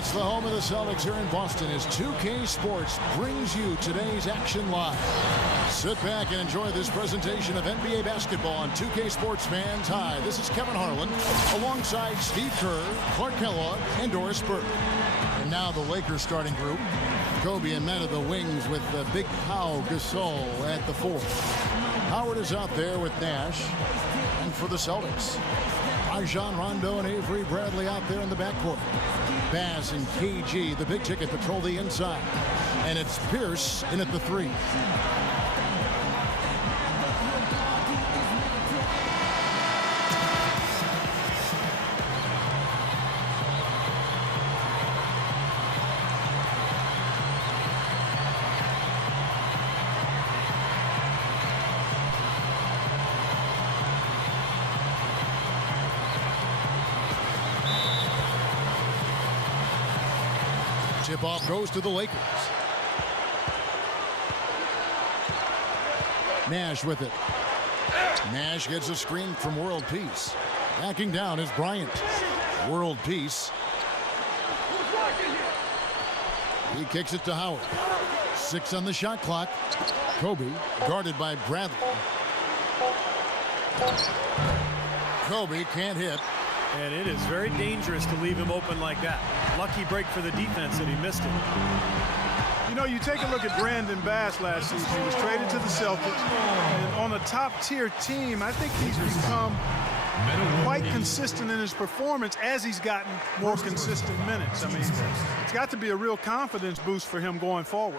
It's the home of the Celtics here in Boston as 2K Sports brings you today's action live. Sit back and enjoy this presentation of NBA basketball on 2K Sports fans. Hi, this is Kevin Harlan alongside Steve Kerr, Clark Kellogg, and Doris Burke. And now the Lakers starting group. Kobe and men of the wings with the Big Pau Gasol at the 4. Howard is out there with Nash. And for the Celtics, Rajon Rondo and Avery Bradley out there in the backcourt. Baz and KG, the big ticket, patrol the inside. And it's Pierce in at the 3. Tip-off goes to the Lakers. Nash with it. Nash gets a screen from World Peace. Backing down is Bryant. World Peace. He kicks it to Howard. 6 on the shot clock. Kobe guarded by Bradley. Kobe can't hit. And it is very dangerous to leave him open like that. Lucky break for the defense that he missed it. You know, you take a look at Brandon Bass last season. He was traded to the Celtics. And on a top-tier team, I think he's become quite consistent in his performance as he's gotten more consistent minutes. I mean, it's got to be a real confidence boost for him going forward.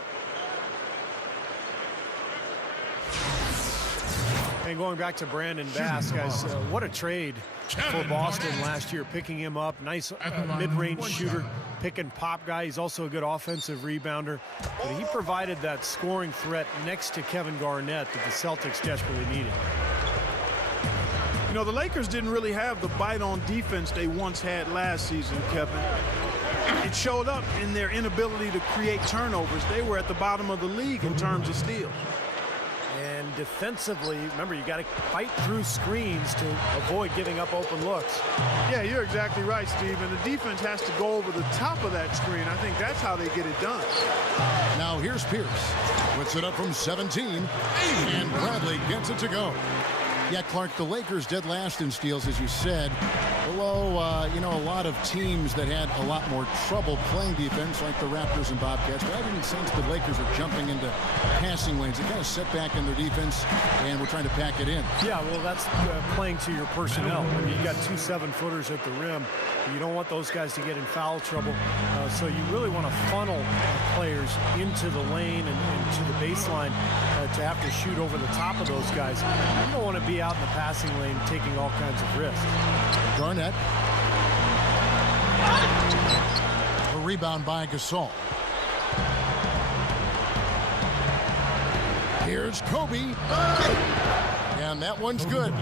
And going back to Brandon Bass, guys, what a trade for Boston last year, picking him up. Nice mid-range shooter, pick and pop guy. He's also a good offensive rebounder. But he provided that scoring threat next to Kevin Garnett that the Celtics desperately needed. You know, the Lakers didn't really have the bite on defense they once had last season, Kevin. It showed up in their inability to create turnovers. They were at the bottom of the league in terms of steals. And defensively, remember, you got to fight through screens to avoid giving up open looks. Yeah, you're exactly right, Steve. And the defense has to go over the top of that screen. I think that's how they get it done. Now here's Pierce. Puts it up from 17. And Bradley gets it to go. Yeah, Clark, the Lakers dead last in steals, as you said. Below, a lot of teams that had a lot more trouble playing defense, like the Raptors and Bobcats. But I didn't sense the Lakers are jumping into passing lanes. They kind of set back in their defense, and we're trying to pack it in. Yeah, well, that's playing to your personnel. I mean, you got 2 7-footers at the rim. You don't want those guys to get in foul trouble. So you really want to funnel players into the lane and to the baseline to have to shoot over the top of those guys. You don't want to be out in the passing lane taking all kinds of risks. Garnett. A rebound by Gasol. Here's Kobe. And that one's good.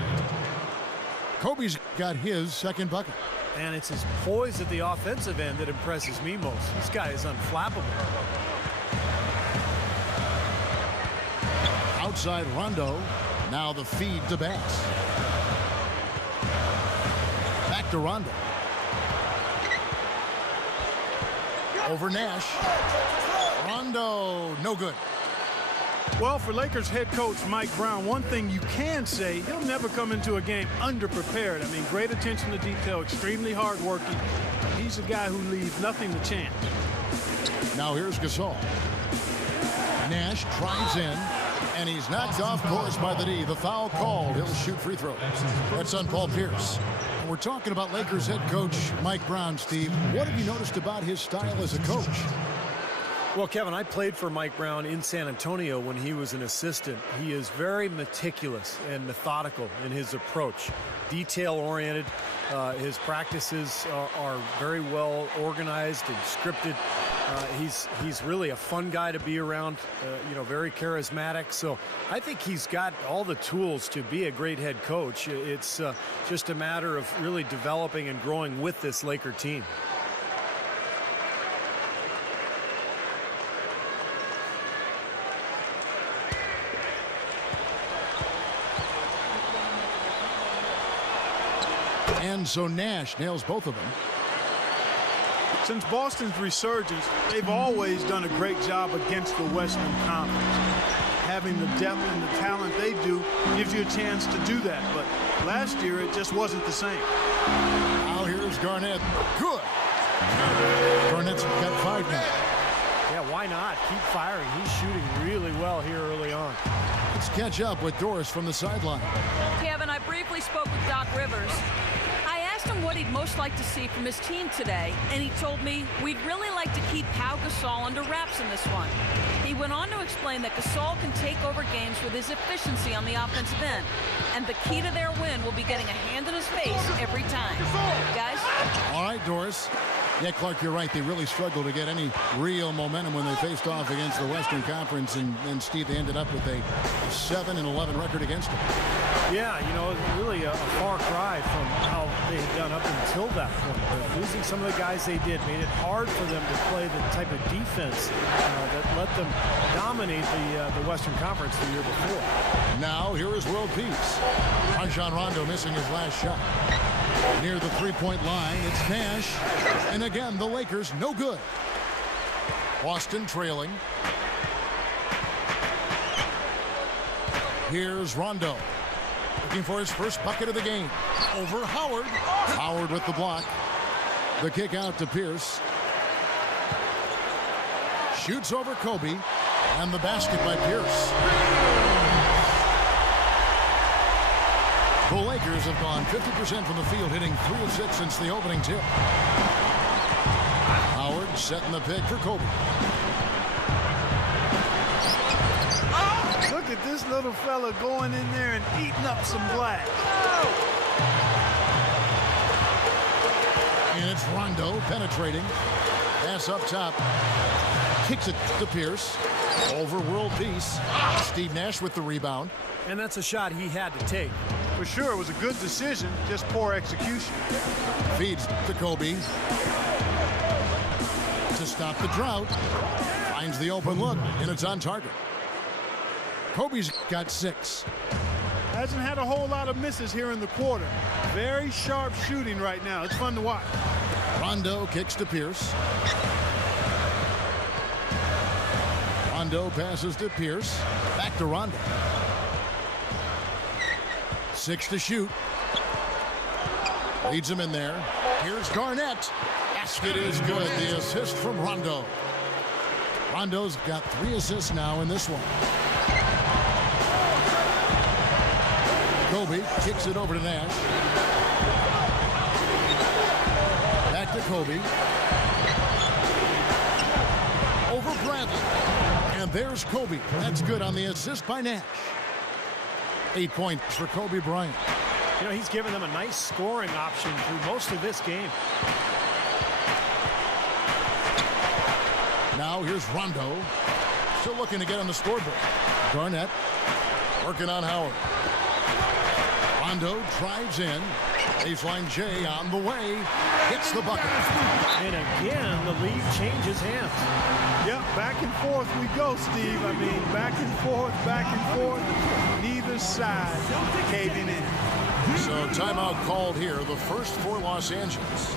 Kobe's got his second bucket. And it's his poise at the offensive end that impresses me most. This guy is unflappable. Outside Rondo. Now the feed to Bass. Back to Rondo. Over Nash. Rondo, no good. Well, for Lakers head coach Mike Brown, one thing you can say, he'll never come into a game underprepared. I mean, great attention to detail, extremely hardworking. He's a guy who leaves nothing to chance. Now here's Gasol. Nash drives in, and he's knocked off course by the D. The foul called. He'll shoot free throw. That's on Paul Pierce. And we're talking about Lakers head coach Mike Brown, Steve. What have you noticed about his style as a coach? Well, Kevin, I played for Mike Brown in San Antonio when he was an assistant. He is very meticulous and methodical in his approach, detail-oriented. His practices are very well organized and scripted. He's really a fun guy to be around, very charismatic. So I think he's got all the tools to be a great head coach. It's just a matter of really developing and growing with this Laker team. And so Nash nails both of them. Since Boston's resurgence, they've always done a great job against the Western Conference. Having the depth and the talent they do gives you a chance to do that. But last year, it just wasn't the same. Now here's Garnett. Good. Garnett's got 5 now. Yeah, why not? Keep firing. He's shooting really well here early on. Let's catch up with Doris from the sideline. Kevin, I briefly spoke with Doc Rivers. I asked him what he'd most like to see from his team today, and he told me we'd really like to keep Pau Gasol under wraps in this one. He went on to explain that Gasol can take over games with his efficiency on the offensive end, and the key to their win will be getting a hand in his face every time. Guys? All right, Doris. Yeah, Clark, you're right. They really struggled to get any real momentum when they faced off against the Western Conference, and Steve, they ended up with a 7-11 record against them. Yeah, you know, really a far cry from how they had done up until that point. But losing some of the guys they did made it hard for them to play the type of defense that let them dominate the Western Conference the year before. Now, here is world peace. Rajon Rondo missing his last shot. Near the three-point line, it's Nash. And again, the Lakers no good. Boston trailing. Here's Rondo. Looking for his first bucket of the game. Over Howard. Howard with the block. The kick out to Pierce. Shoots over Kobe. And the basket by Pierce. The Lakers have gone 50% from the field, hitting 3 of 6 since the opening tip. Howard setting the pick for Kobe. Look at this little fella going in there and eating up some glass. And it's Rondo penetrating. Pass up top. Kicks it to Pierce. Over world peace. Steve Nash with the rebound. And that's a shot he had to take. For sure, it was a good decision, just poor execution. Feeds to Kobe. To stop the drought. Finds the open look, and it's on target. Kobe's got 6. Hasn't had a whole lot of misses here in the quarter. Very sharp shooting right now. It's fun to watch. Rondo kicks to Pierce. Rondo passes to Pierce. Back to Rondo. 6 to shoot. Leads him in there. Here's Garnett. Basket is good. The assist from Rondo. Rondo's got 3 assists now in this one. Kobe kicks it over to Nash. Back to Kobe. Over Bradley. And there's Kobe. That's good on the assist by Nash. 8 points for Kobe Bryant. You know, he's given them a nice scoring option through most of this game. Now here's Rondo. Still looking to get on the scoreboard. Garnett working on Howard. Rondo drives in. Baseline J on the way. Hits the bucket. And again, the lead changes hands. Yep, back and forth we go, Steve. I mean, back and forth, neither side caving in. So timeout called here, the first for Los Angeles.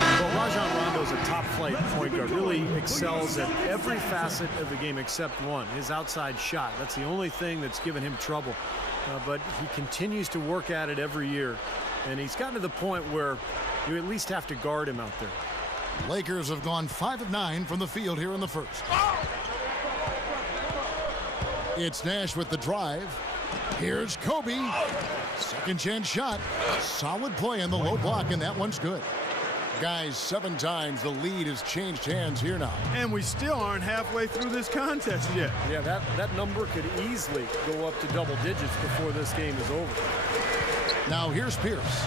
Well, Rajon Rondo's a top-flight point guard. Really excels at every facet of the game except one, his outside shot. That's the only thing that's given him trouble. But he continues to work at it every year. And he's gotten to the point where you at least have to guard him out there. Lakers have gone 5 of 9 from the field here in the first. It's Nash with the drive. Here's Kobe. Second chance shot. Solid play in the low block, and that one's good. Guys, 7 times the lead has changed hands here now. And we still aren't halfway through this contest yet. Yeah, that number could easily go up to double digits before this game is over. Now here's Pierce.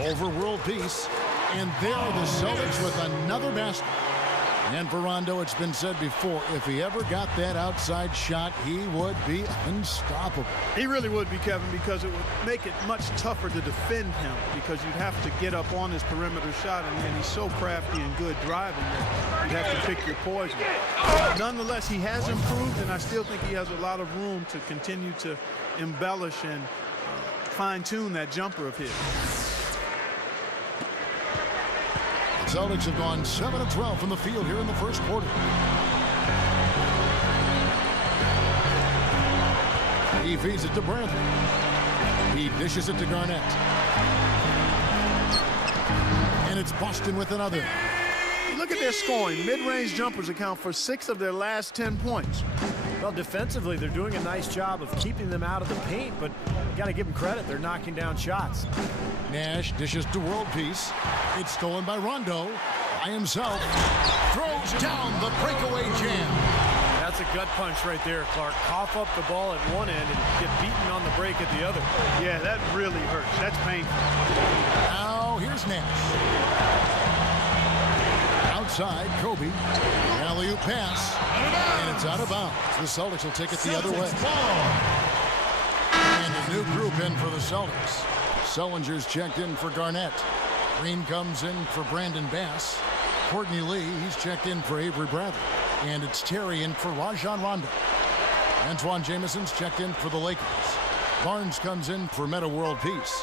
Over world peace. And there are the Celtics with another basket. And for Rondo, it's been said before, if he ever got that outside shot, he would be unstoppable. He really would be, Kevin, because it would make it much tougher to defend him because you'd have to get up on his perimeter shot, and he's so crafty and good driving that you'd have to pick your poison. Nonetheless, he has improved, and I still think he has a lot of room to continue to embellish and fine-tune that jumper of his. Celtics have gone 7 of 12 from the field here in the first quarter. He feeds it to Bradley. He dishes it to Garnett. And it's Boston with another. Look at their scoring. Mid-range jumpers account for 6 of their last 10 points. Well, defensively, they're doing a nice job of keeping them out of the paint, but you got to give them credit. They're knocking down shots. Nash dishes to World Peace. It's stolen by Rondo. By himself. Throws down the breakaway jam. That's a gut punch right there, Clark. Cough up the ball at one end and get beaten on the break at the other. Yeah, that really hurts. That's painful. Now, here's Nash. Outside, Kobe. Alley-oop pass. And it's out of bounds. The Celtics will take it the other way. And a new group in for the Celtics. Sullinger's checked in for Garnett. Green comes in for Brandon Bass. Courtney Lee, he's checked in for Avery Bradley. And it's Terry in for Rajon Rondo. Antoine Jameson's checked in for the Lakers. Barnes comes in for Meta World Peace.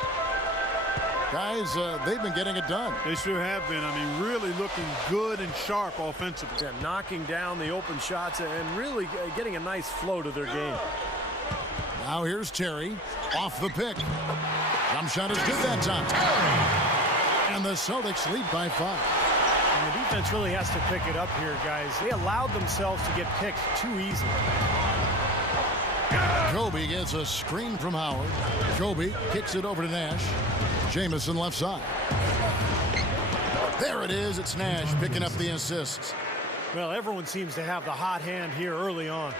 Guys, they've been getting it done. They sure have been. I mean, really looking good and sharp offensively. Yeah, knocking down the open shots and really getting a nice flow to their game. Now here's Terry. Off the pick. Jump shot is good that time. And the Celtics lead by 5. And the defense really has to pick it up here, guys. They allowed themselves to get picked too easily. Kobe gets a screen from Howard. Kobe kicks it over to Nash. Jameson left side. There it is. It's Nash picking up the assists. Well, everyone seems to have the hot hand here early on.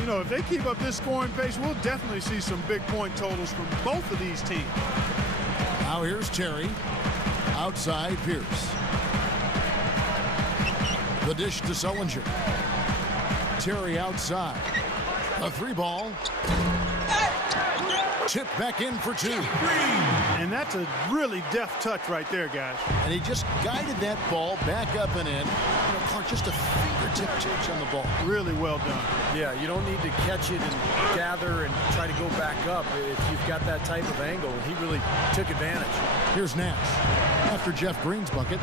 You know, if they keep up this scoring pace, we'll definitely see some big point totals from both of these teams. Now here's Terry. Outside, Pierce. The dish to Sullinger. Terry outside. A 3-ball. Chip back in for 2. And that's a really deft touch right there, guys. And he just guided that ball back up and in. You know, Clark, just a fingertip touch on the ball. Really well done. Yeah, you don't need to catch it and gather and try to go back up if you've got that type of angle. He really took advantage. Here's Nash. After Jeff Green's bucket.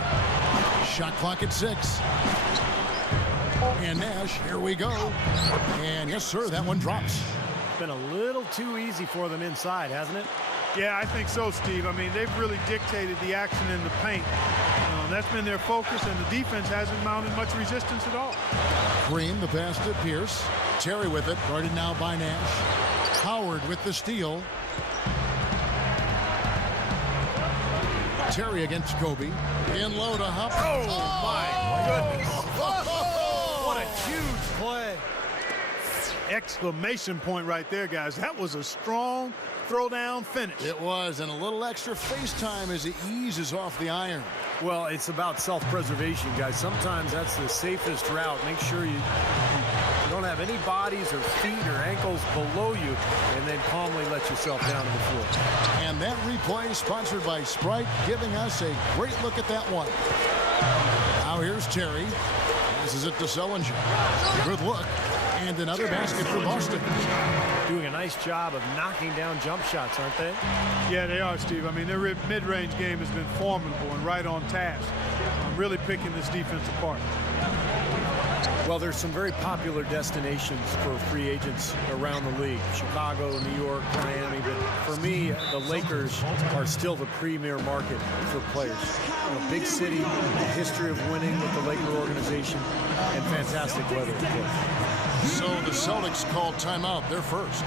Shot clock at 6. And Nash, here we go. And yes, sir, that one drops. Been a little too easy for them inside, hasn't it? Yeah, I think so, Steve. I mean, they've really dictated the action in the paint. That's been their focus, and the defense hasn't mounted much resistance at all. Green, the pass to Pierce. Terry with it, guarded now by Nash. Howard with the steal. Terry against Kobe. In low to Huff. Oh, my goodness. What a huge play. Exclamation point right there, guys. That was a strong throw-down finish. It was, and a little extra face time as he eases off the iron. Well, it's about self-preservation, guys. Sometimes that's the safest route. Make sure you don't have any bodies or feet or ankles below you, and then calmly let yourself down to the floor. And that replay sponsored by Sprite, giving us a great look at that one. Now here's Terry. This is it to Sullinger. Good look. And another basket for Boston. Doing a nice job of knocking down jump shots, aren't they? Yeah, they are, Steve. I mean, their mid-range game has been formidable and right on task. Really picking this defense apart. Well, there's some very popular destinations for free agents around the league. Chicago, New York, Miami. But for me, the Lakers are still the premier market for players. A big city, a history of winning with the Laker organization, and fantastic weather, of course. So the Celtics called timeout. They're first.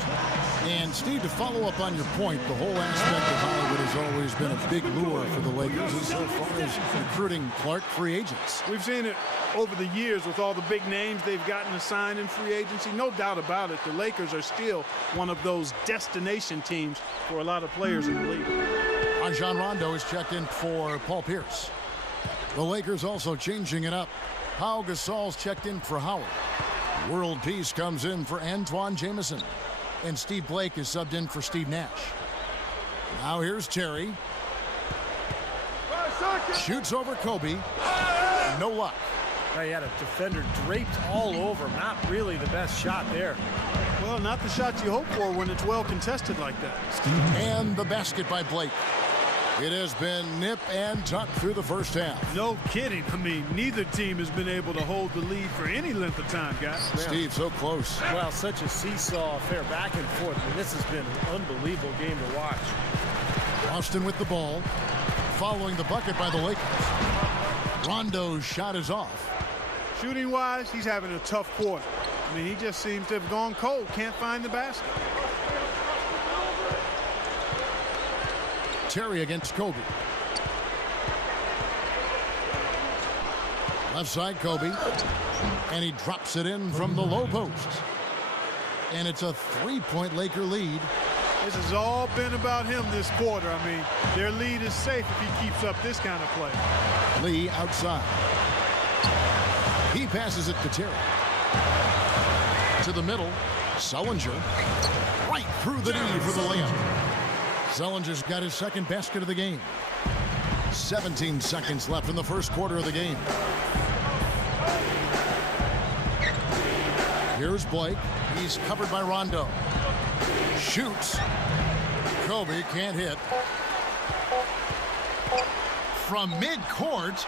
And Steve, to follow up on your point, the whole aspect of Hollywood has always been a big lure for the Lakers as far as recruiting Clark free agents. We've seen it over the years with all the big names they've gotten assigned in free agency. No doubt about it, the Lakers are still one of those destination teams for a lot of players in the league. Rajon Rondo is checked in for Paul Pierce. The Lakers also changing it up. Pau Gasol's checked in for Howard. World Peace comes in for Antoine Jamison. And Steve Blake is subbed in for Steve Nash. Now here's Terry. Shoots over Kobe. No luck. He had a defender draped all over him. Not really the best shot there. Well, not the shot you hope for when it's well contested like that. And the basket by Blake. It has been nip and tuck through the first half. No kidding. I mean, neither team has been able to hold the lead for any length of time, guys. Steve, so close. Well, such a seesaw affair, back and forth. I mean, this has been an unbelievable game to watch. Boston with the ball, following the bucket by the Lakers. Rondo's shot is off. Shooting-wise, he's having a tough quarter. I mean, he just seems to have gone cold. Can't find the basket. Terry against Kobe. Left side, Kobe. And he drops it in from the low post. And it's a three-point Laker lead. This has all been about him this quarter. I mean, their lead is safe if he keeps up this kind of play. Lee outside. He passes it to Terry. To the middle. Sullinger. Right through the knee for the layup. Sullinger's got his second basket of the game. 17 seconds left in the first quarter of the game. Here's Blake. He's covered by Rondo. Shoots. Kobe can't hit. From midcourt.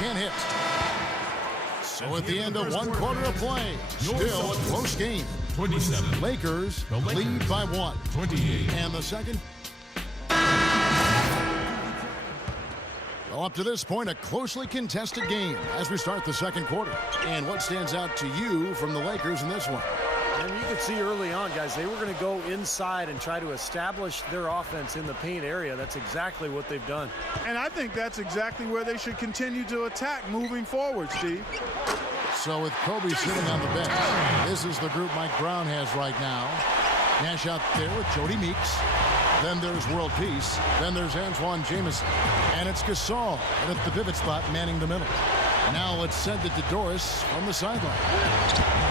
Can't hit. So at the end of one quarter of play, still a close game. 27. Lakers lead by 1. 28. And the second. Well, up to this point, a closely contested game as we start the second quarter. And what stands out to you from the Lakers in this one? And you could see early on, guys, they were going to go inside and try to establish their offense in the paint area. That's exactly what they've done. And I think that's exactly where they should continue to attack moving forward, Steve. So with Kobe sitting on the bench, this is the group Mike Brown has right now. Nash out there with Jody Meeks. Then there's World Peace. Then there's Antoine Jamison. And it's Gasol at the pivot spot manning the middle. Now let's send it to Doris from the sideline.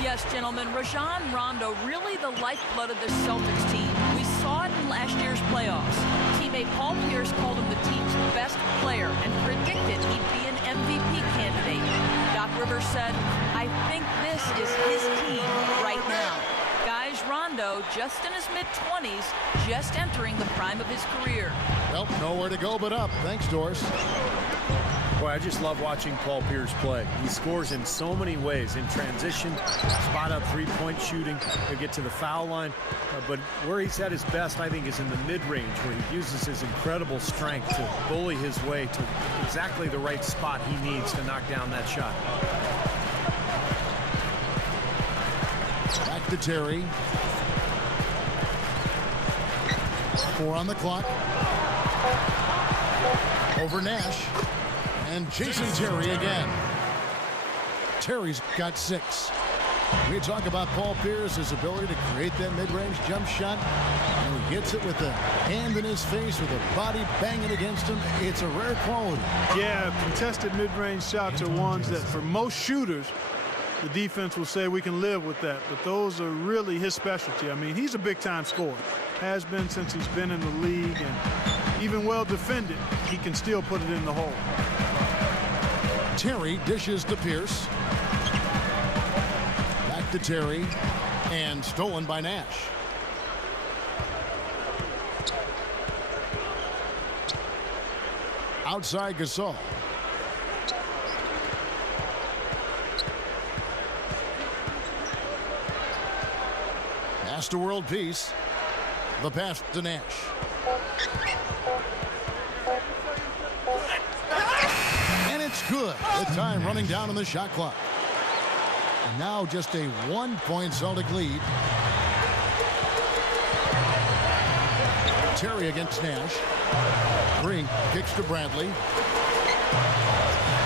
Yes, gentlemen, Rajon Rondo, really the lifeblood of this Celtics team. We saw it in last year's playoffs. Teammate Paul Pierce called him the team's best player and predicted he'd be an MVP candidate. Doc Rivers said, I think this is his team right now. Guys, Rondo, just in his mid-20s, just entering the prime of his career. Well, nowhere to go but up. Thanks, Doris. Boy, I just love watching Paul Pierce play. He scores in so many ways. In transition, spot up three-point shooting, he'll get to the foul line. But where he's at his best, I think, is in the mid-range, where he uses his incredible strength to bully his way to exactly the right spot he needs to knock down that shot. Back to Terry. 4 on the clock. Over Nash. And Jason Terry again. Terry's got 6. We talk about Paul Pierce, his ability to create that mid-range jump shot. And he hits it with a hand in his face, with a body banging against him. It's a rare quality. Yeah, contested mid-range shots are ones that for most shooters, the defense will say we can live with that. But those are really his specialty. I mean, he's a big-time scorer. Has been since he's been in the league. And even well defended, he can still put it in the hole. Terry dishes to Pierce. Back to Terry. And stolen by Nash. Outside Gasol. Pass to World Peace. The pass to Nash. And it's good. The time running down on the shot clock. And now just a 1-point Celtic lead. Terry against Nash. Green kicks to Bradley.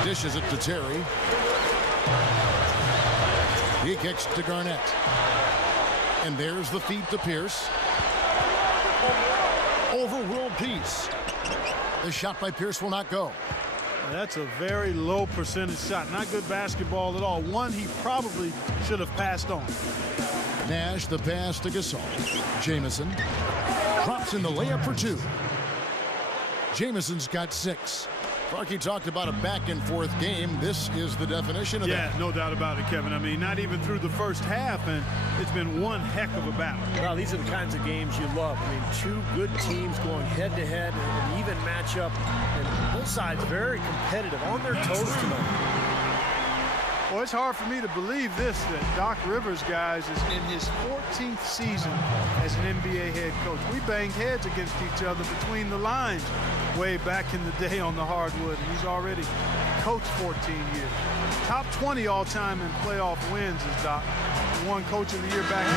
Dishes it to Terry. He kicks to Garnett. And there's the feed to Pierce. Over World Peace. The shot by Pierce will not go. That's a very low percentage shot. Not good basketball at all. One he probably should have passed on. Nash the pass to Gasol. Jamison drops in the layup for 2. Jamison's got 6. Clark, talked about a back-and-forth game. This is the definition of that. Yeah, no doubt about it, Kevin. I mean, not even through the first half, and it's been one heck of a battle. Well, these are the kinds of games you love. I mean, two good teams going head-to-head, an even matchup, and both sides very competitive, on their toes tonight. Well, it's hard for me to believe this, that Doc Rivers, guys, is in his 14th season as an NBA head coach. We banged heads against each other between the lines way back in the day on the hardwood, and he's already coached 14 years. Top 20 all-time in playoff wins is Doc. He won Coach of the Year back in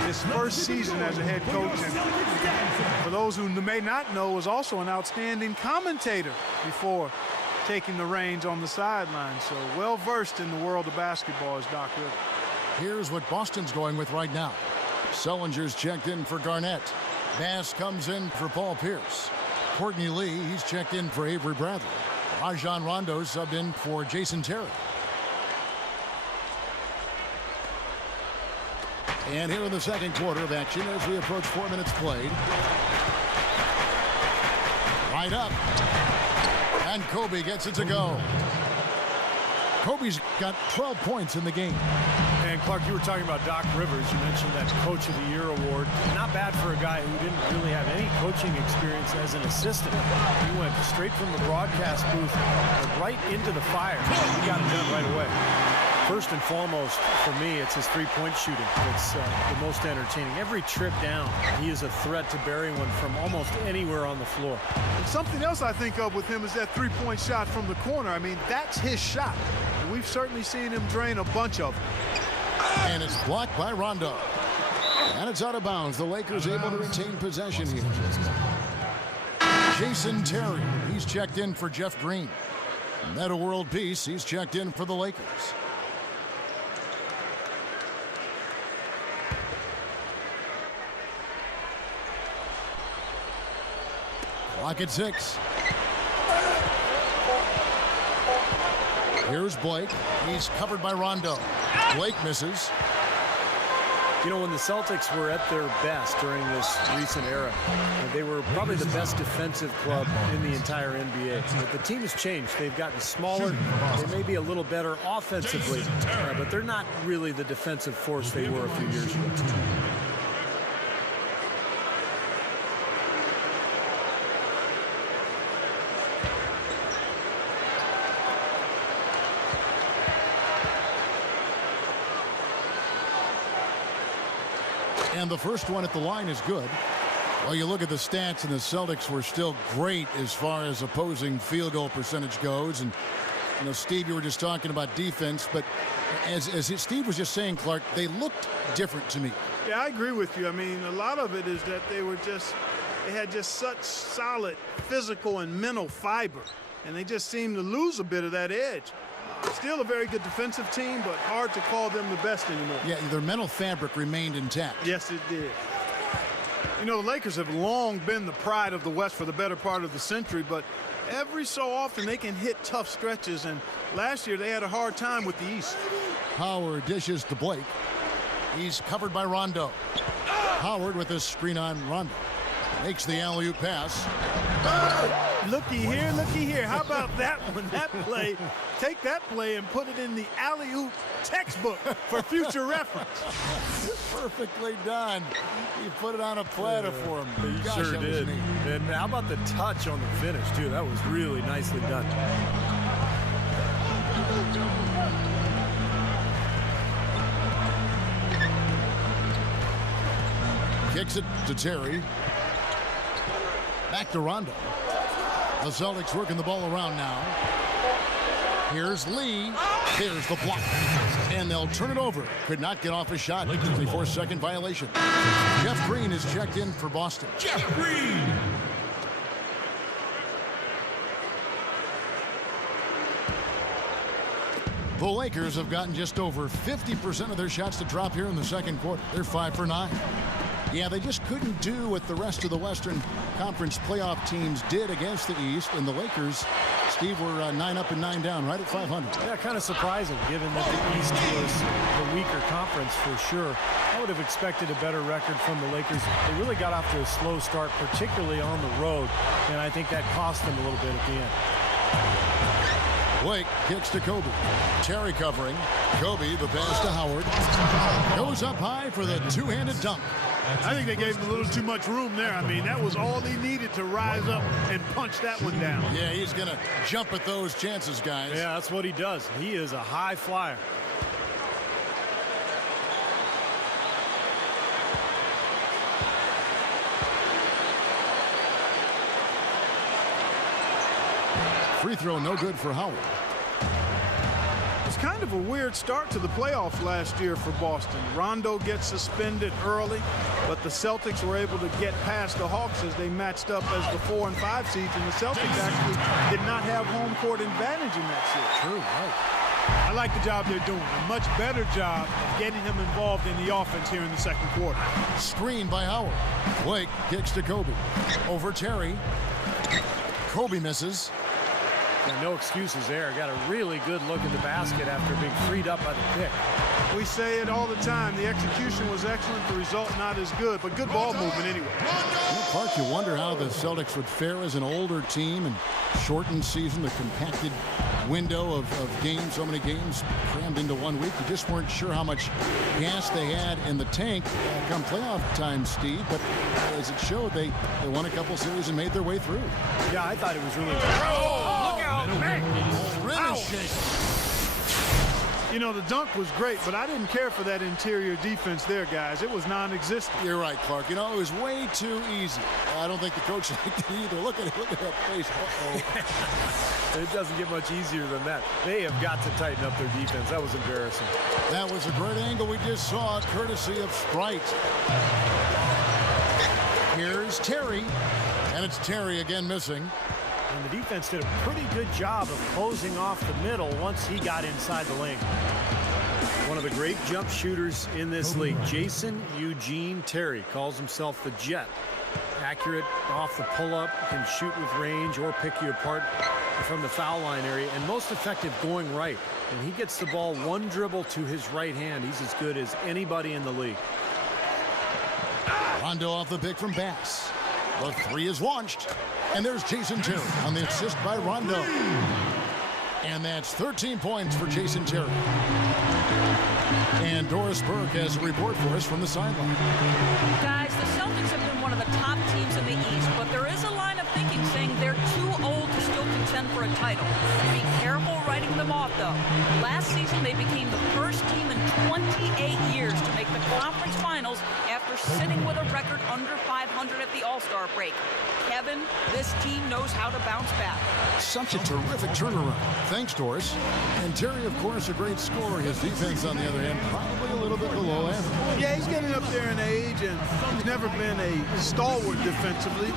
2000, his first season as a head coach. And for those who may not know, was also an outstanding commentator before taking the reins on the sideline. So well-versed in the world of basketball is Doc Rivers. Here's what Boston's going with right now. Sellinger's checked in for Garnett. Bass comes in for Paul Pierce. Courtney Lee, he's checked in for Avery Bradley. Rajon Rondo subbed in for Jason Terry. And here in the second quarter of action as we approach 4 minutes played. Right up. And Kobe gets it to go. Kobe's got 12 points in the game. And Clark, you were talking about Doc Rivers. You mentioned that Coach of the Year award. Not bad for a guy who didn't really have any coaching experience as an assistant. He went straight from the broadcast booth right into the fire. He got it done right away. First and foremost, for me, it's his three-point shooting. It's the most entertaining. Every trip down, he is a threat to bury one from almost anywhere on the floor. And something else I think of with him is that three-point shot from the corner. I mean, that's his shot. And we've certainly seen him drain a bunch of them. And it's blocked by Rondo. And it's out of bounds. The Lakers able to retain possession here. Jason Terry, he's checked in for Jeff Green. Meta World Peace, he's checked in for the Lakers. Clock at 6. Here's Blake. He's covered by Rondo. Blake misses. You know, when the Celtics were at their best during this recent era, they were probably the best defensive club in the entire NBA. But the team has changed. They've gotten smaller. They may be a little better offensively, but they're not really the defensive force they were a few years ago. And the first one at the line is good. Well, you look at the stats, and the Celtics were still great as far as opposing field goal percentage goes. And, you know, Steve, you were just talking about defense, but as Steve was just saying, Clark, they looked different to me. Yeah, I agree with you. I mean, a lot of it is that they had just such solid physical and mental fiber, and they just seemed to lose a bit of that edge. Still a very good defensive team, but hard to call them the best anymore. Yeah, their mental fabric remained intact. Yes, it did. You know, the Lakers have long been the pride of the West for the better part of the century, but every so often they can hit tough stretches, and last year they had a hard time with the East. Howard dishes to Blake. He's covered by Rondo. Howard with a screen on Rondo. Makes the alley-oop pass. Looky here. How about that one? That play. Take that play and put it in the alley-oop textbook for future reference. Perfectly done. He put it on a platter for him. He Gosh, sure did. neat. And how about the touch on the finish, too? That was really nicely done. Kicks it to Terry. Back to Rondo. The Celtics working the ball around now. Here's Lee. There's the block. And they'll turn it over. Could not get off a shot. 24-second violation. Jeff Green is checked in for Boston. Jeff Green. The Lakers have gotten just over 50% of their shots to drop here in the second quarter. They're 5 for 9. Yeah, they just couldn't do what the rest of the Western Conference playoff teams did against the East. And the Lakers, Steve, were 9 up and 9 down, right at 500. Yeah, kind of surprising, given that the East was the weaker conference for sure. I would have expected a better record from the Lakers. They really got off to a slow start, particularly on the road, and I think that cost them a little bit at the end. Blake kicks to Kobe. Terry covering. Kobe, the pass to Howard. Goes up high for the two-handed dunk. I think they gave him a little too much room there. I mean, that was all he needed to rise up and punch that one down. Yeah, he's going to jump at those chances, guys. Yeah, that's what he does. He is a high flyer. Free throw no good for Howard. It's kind of a weird start to the playoffs last year for Boston. Rondo gets suspended early, but the Celtics were able to get past the Hawks as they matched up as the 4 and 5 seeds, and the Celtics actually did not have home court advantage in that series. True, right. I like the job they're doing. A much better job of getting him involved in the offense here in the second quarter. Screen by Howard. Blake kicks to Kobe. Over Terry. Kobe misses. Yeah, no excuses there. Got a really good look at the basket after being freed up by the pick. We say it all the time. The execution was excellent. The result not as good, but good ball movement anyway. Well, Clark, you wonder how the Celtics would fare as an older team and shortened season, the compacted window of games, so many games crammed into 1 week. You just weren't sure how much gas they had in the tank come playoff time, Steve. But as it showed, they won a couple series and made their way through. Yeah, I thought it was really... You know, the dunk was great, but I didn't care for that interior defense there, guys. It was non-existent. You're right, Clark. You know, it was way too easy. I don't think the coach liked it either. Look at that face. Uh-oh. It doesn't get much easier than that. They have got to tighten up their defense. That was embarrassing. That was a great angle we just saw, courtesy of Sprite. Here's Terry, and it's Terry again missing. And the defense did a pretty good job of closing off the middle once he got inside the lane. One of the great jump shooters in this league, Jason Eugene Terry, calls himself the Jet. Accurate off the pull-up, can shoot with range or pick you apart from the foul line area, and most effective going right. And he gets the ball one dribble to his right hand. He's as good as anybody in the league. Rondo off the pick from Bass. The three is launched. And there's Jason Terry on the assist by Rondo. And that's 13 points for Jason Terry. And Doris Burke has a report for us from the sideline. Guys, the Celtics have been one of the top teams in the East, but there is a line of thinking saying they're too old to still contend for a title. Be careful writing them off, though. Last season, they became the first team in 28 years to make the conference finals after sitting with a record under 500 at the All-Star break. Kevin, this team knows how to bounce back. Such a terrific turnaround. Thanks, Doris. And Terry, of course, a great scorer. His defense, on the other hand, probably a little bit below average. Yeah, he's getting up there in age, and he's never been a stalwart defensively.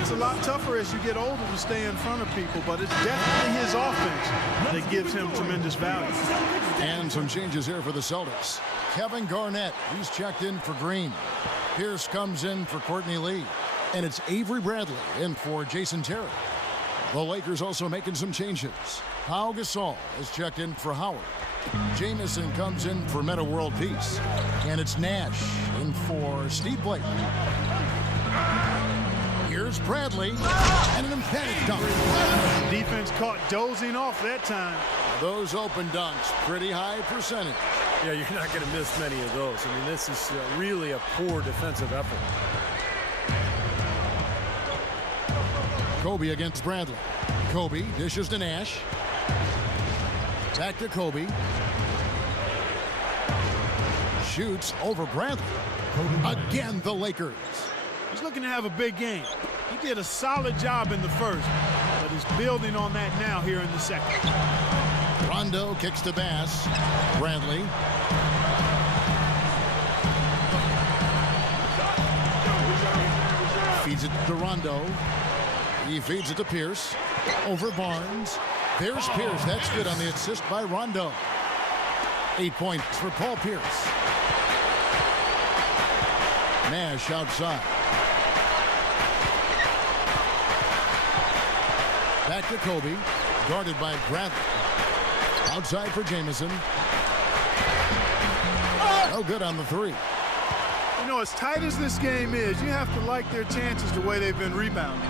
It's a lot tougher as you get older to stay in front of people, but it's definitely his offense that gives him tremendous value. And some changes here for the Celtics. Kevin Garnett, he's checked in for Green. Pierce comes in for Courtney Lee. And it's Avery Bradley in for Jason Terry. The Lakers also making some changes. Pau Gasol is checked in for Howard. Jamison comes in for Metta World Peace. And it's Nash in for Steve Blake. Here's Bradley. And an emphatic dunk. Defense caught dozing off that time. Those open dunks, pretty high percentage. Yeah, you're not going to miss many of those. I mean, this is really a poor defensive effort. Kobe against Bradley. Kobe dishes to Nash. Back to Kobe. Shoots over Bradley. Again, the Lakers. He's looking to have a big game. He did a solid job in the first, but he's building on that now here in the second. Rondo kicks to Bass. Bradley. Feeds it to Rondo. He feeds it to Pierce. Over Barnes. There's Pierce. That's good on the assist by Rondo. 8 points for Paul Pierce. Nash outside. Back to Kobe. Guarded by Bradley. Outside for Jamison. No good on the three. You know, as tight as this game is, you have to like their chances the way they've been rebounding.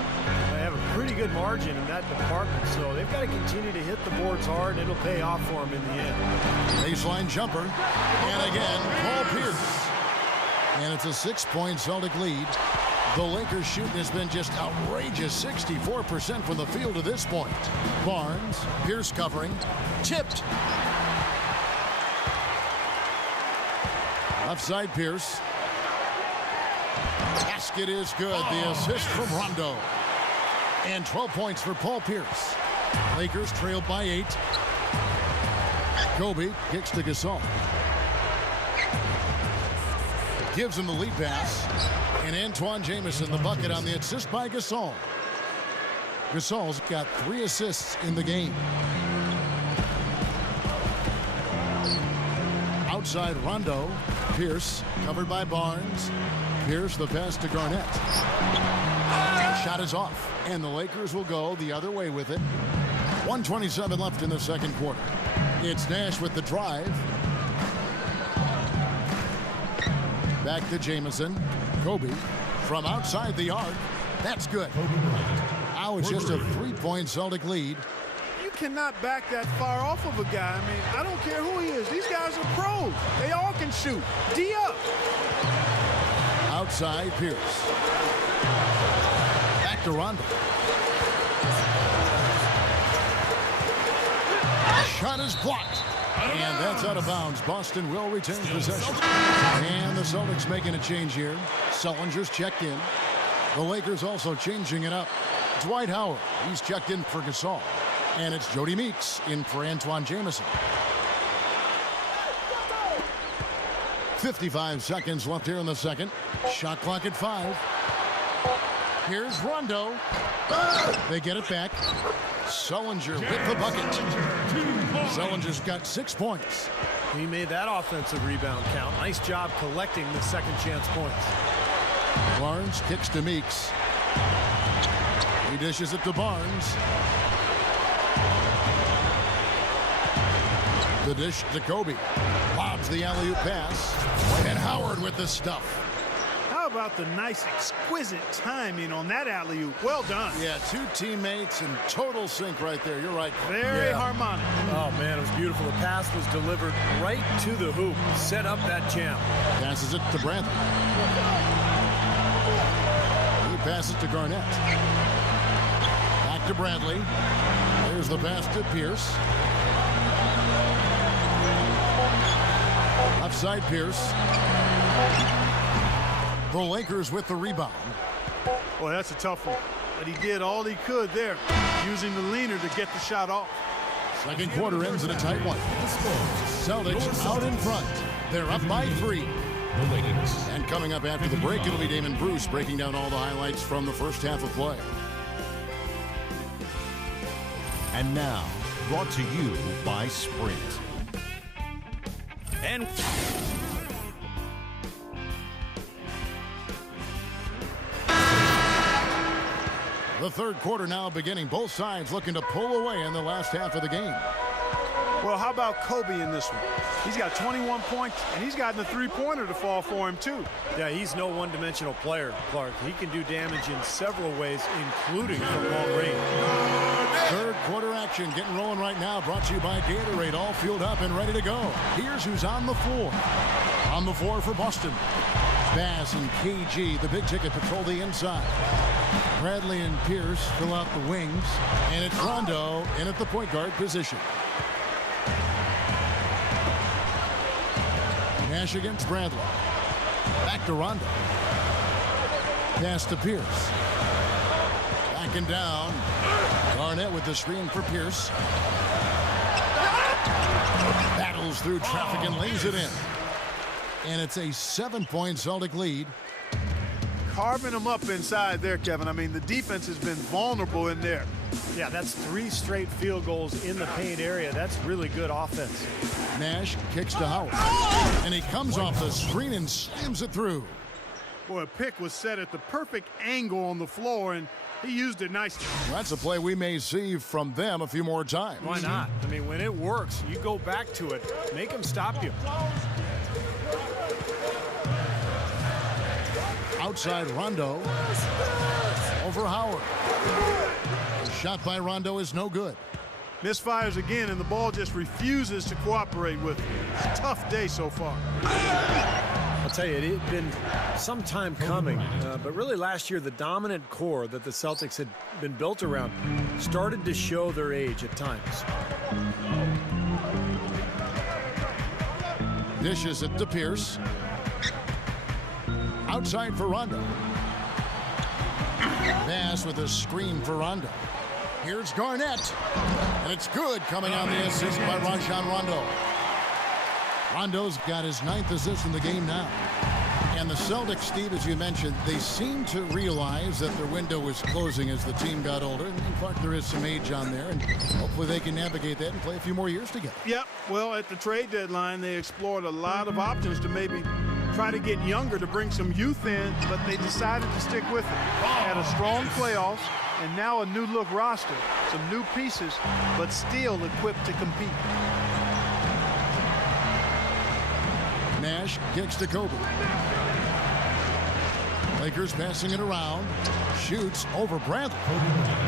They have a pretty good margin in that department, so they've got to continue to hit the boards hard, and it'll pay off for them in the end. Baseline jumper, and again, Paul Pierce. And it's a 6-point Celtic lead. The Lakers shooting has been just outrageous, 64% from the field to this point. Barnes, Pierce covering, tipped. Offside Pierce. Basket is good. The assist from Rondo. And 12 points for Paul Pierce. Lakers trailed by 8. Kobe kicks to Gasol. Gives him the lead pass. And Antoine Jamison the bucket on the assist by Gasol. Gasol's got 3 assists in the game. Outside Rondo. Pierce covered by Barnes. Pierce the pass to Garnett. Shot is off. And the Lakers will go the other way with it. 1:27 left in the second quarter. It's Nash with the drive. Back to Jamison. Kobe from outside the arc. That's good. Now it's just a 3-point Celtic lead. You cannot back that far off of a guy. I mean, I don't care who he is. These guys are pros. They all can shoot. D up. Outside Pierce. Back to Rondo. Shot is blocked. And that's out of bounds. Boston will retain possession. And the Celtics making a change here. Sullinger's checked in. The Lakers also changing it up. Dwight Howard, he's checked in for Gasol. And it's Jody Meeks in for Antoine Jamison. 55 seconds left here in the second. Shot clock at 5. Here's Rondo. They get it back. Sullinger with the bucket. Sullinger's got 6 points. He made that offensive rebound count. Nice job collecting the second chance points. Barnes kicks to Meeks. He dishes it to Barnes. The dish to Kobe. Lobs the alley-oop pass. And Howard with the stuff. How about the nice, exquisite timing on that alley-oop? Well done. Yeah, 2 teammates in total sync right there. You're right. Very harmonic. Oh, man, it was beautiful. The pass was delivered right to the hoop. Set up that jam. Passes it to Bradley. He passes to Garnett. Back to Bradley. There's the pass to Pierce. Offside Pierce. The Lakers with the rebound. Boy, that's a tough one. But he did all he could there, using the leaner to get the shot off. Second quarter ends in a tight one. Celtics out in front. They're up by 3. And coming up after the break, it'll be Damon Bruce breaking down all the highlights from the first half of play. And now, brought to you by Sprint. And the third quarter now beginning. Both sides looking to pull away in the last half of the game. Well, how about Kobe in this one? He's got 21 points, and he's gotten a 3-pointer to fall for him, too. Yeah, he's no one-dimensional player, Clark. He can do damage in several ways, including from long range. Third quarter action getting rolling right now. Brought to you by Gatorade. All fueled up and ready to go. Here's who's on the floor. On the floor for Boston. Bass and KG, the big ticket, patrol the inside. Bradley and Pierce fill out the wings. And it's Rondo in at the point guard position. Nash against Bradley. Back to Rondo. Pass to Pierce. Backing down. Garnett with the screen for Pierce. Battles through traffic and lays it in. And it's a 7-point Celtic lead. Carving them up inside there, Kevin. I mean, the defense has been vulnerable in there. Yeah, that's 3 straight field goals in the paint area. That's really good offense. Nash kicks to Howard. And he comes off the screen and slams it through. Boy, a pick was set at the perfect angle on the floor, and he used it nicely. Well, that's a play we may see from them a few more times. Why not? I mean, when it works, you go back to it. Make them stop you. Outside Rondo. over Howard. The shot by Rondo is no good. Misfires again, and the ball just refuses to cooperate with him. It's a tough day so far. I'll tell you, it had been some time coming, but really last year the dominant core that the Celtics had been built around started to show their age at times. Dishes it to Pierce. Outside for Rondo. Pass with a screen for Rondo. Here's Garnett. And it's good, coming on the assist by Rajon Rondo. Rondo's got his 9th assist in the game now. And the Celtics, Steve, as you mentioned, they seem to realize that their window was closing as the team got older. And in fact, there is some age on there, and hopefully they can navigate that and play a few more years together. Yep. Well, at the trade deadline, they explored a lot of options to maybe try to get younger to bring some youth in, but they decided to stick with it. Had a strong playoffs, and now a new look roster. Some new pieces, but still equipped to compete. Nash kicks to Kobe. Lakers passing it around. Shoots over Bradley.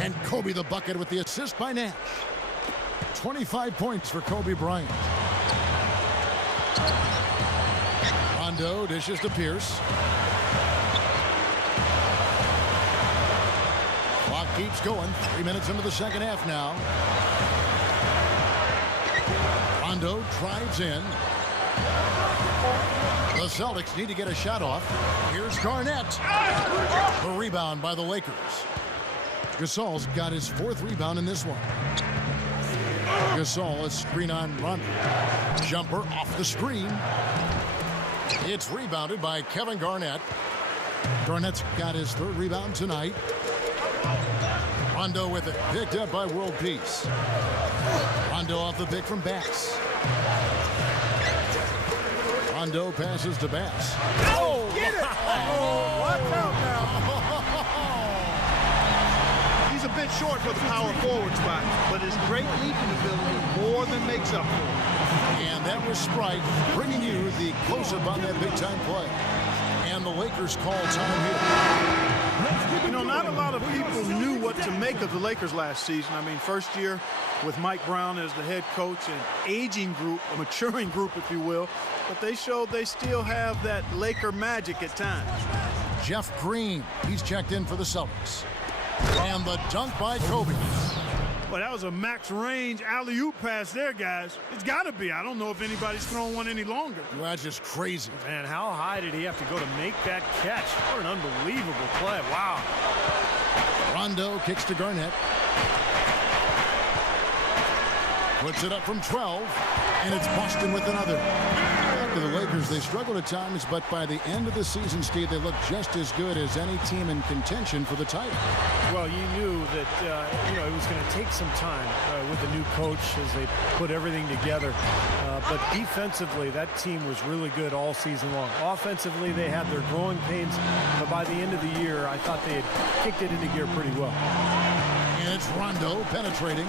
And Kobe the bucket with the assist by Nash. 25 points for Kobe Bryant. Rondo dishes to Pierce. Clock keeps going. 3 minutes into the second half now. Rondo drives in. The Celtics need to get a shot off. Here's Garnett. The rebound by the Lakers. Gasol's got his 4th rebound in this one. Gasol, a screen on Rondo. Jumper off the screen. It's rebounded by Kevin Garnett. Garnett's got his 3rd rebound tonight. Rondo with it. Picked up by World Peace. Rondo off the pick from Bass. Rondo passes to Bass. Oh, get it! Oh, watch out now. He's a bit short for the power forward spot, but his great leaping ability more than makes up for it. And that was Sprite bringing you the close-up on that big-time play. And the Lakers call time here. You know, not a lot of people knew what to make of the Lakers last season. I mean, first year with Mike Brown as the head coach, an aging group, a maturing group, if you will. But they showed they still have that Laker magic at times. Jeff Green, he's checked in for the Celtics. And the dunk by Kobe. Well, that was a max-range alley-oop pass there, guys. It's got to be. I don't know if anybody's thrown one any longer. Well, that's just crazy. Man, how high did he have to go to make that catch? What an unbelievable play. Wow. Rondo kicks to Garnett. Puts it up from 12, and it's Boston with another. Back to the Lakers, they struggled at times, but by the end of the season, Steve, they looked just as good as any team in contention for the title. Well, you knew that it was going to take some time with the new coach as they put everything together. But defensively, that team was really good all season long. Offensively, they had their growing pains, but by the end of the year, I thought they had kicked it into gear pretty well. And it's Rondo penetrating.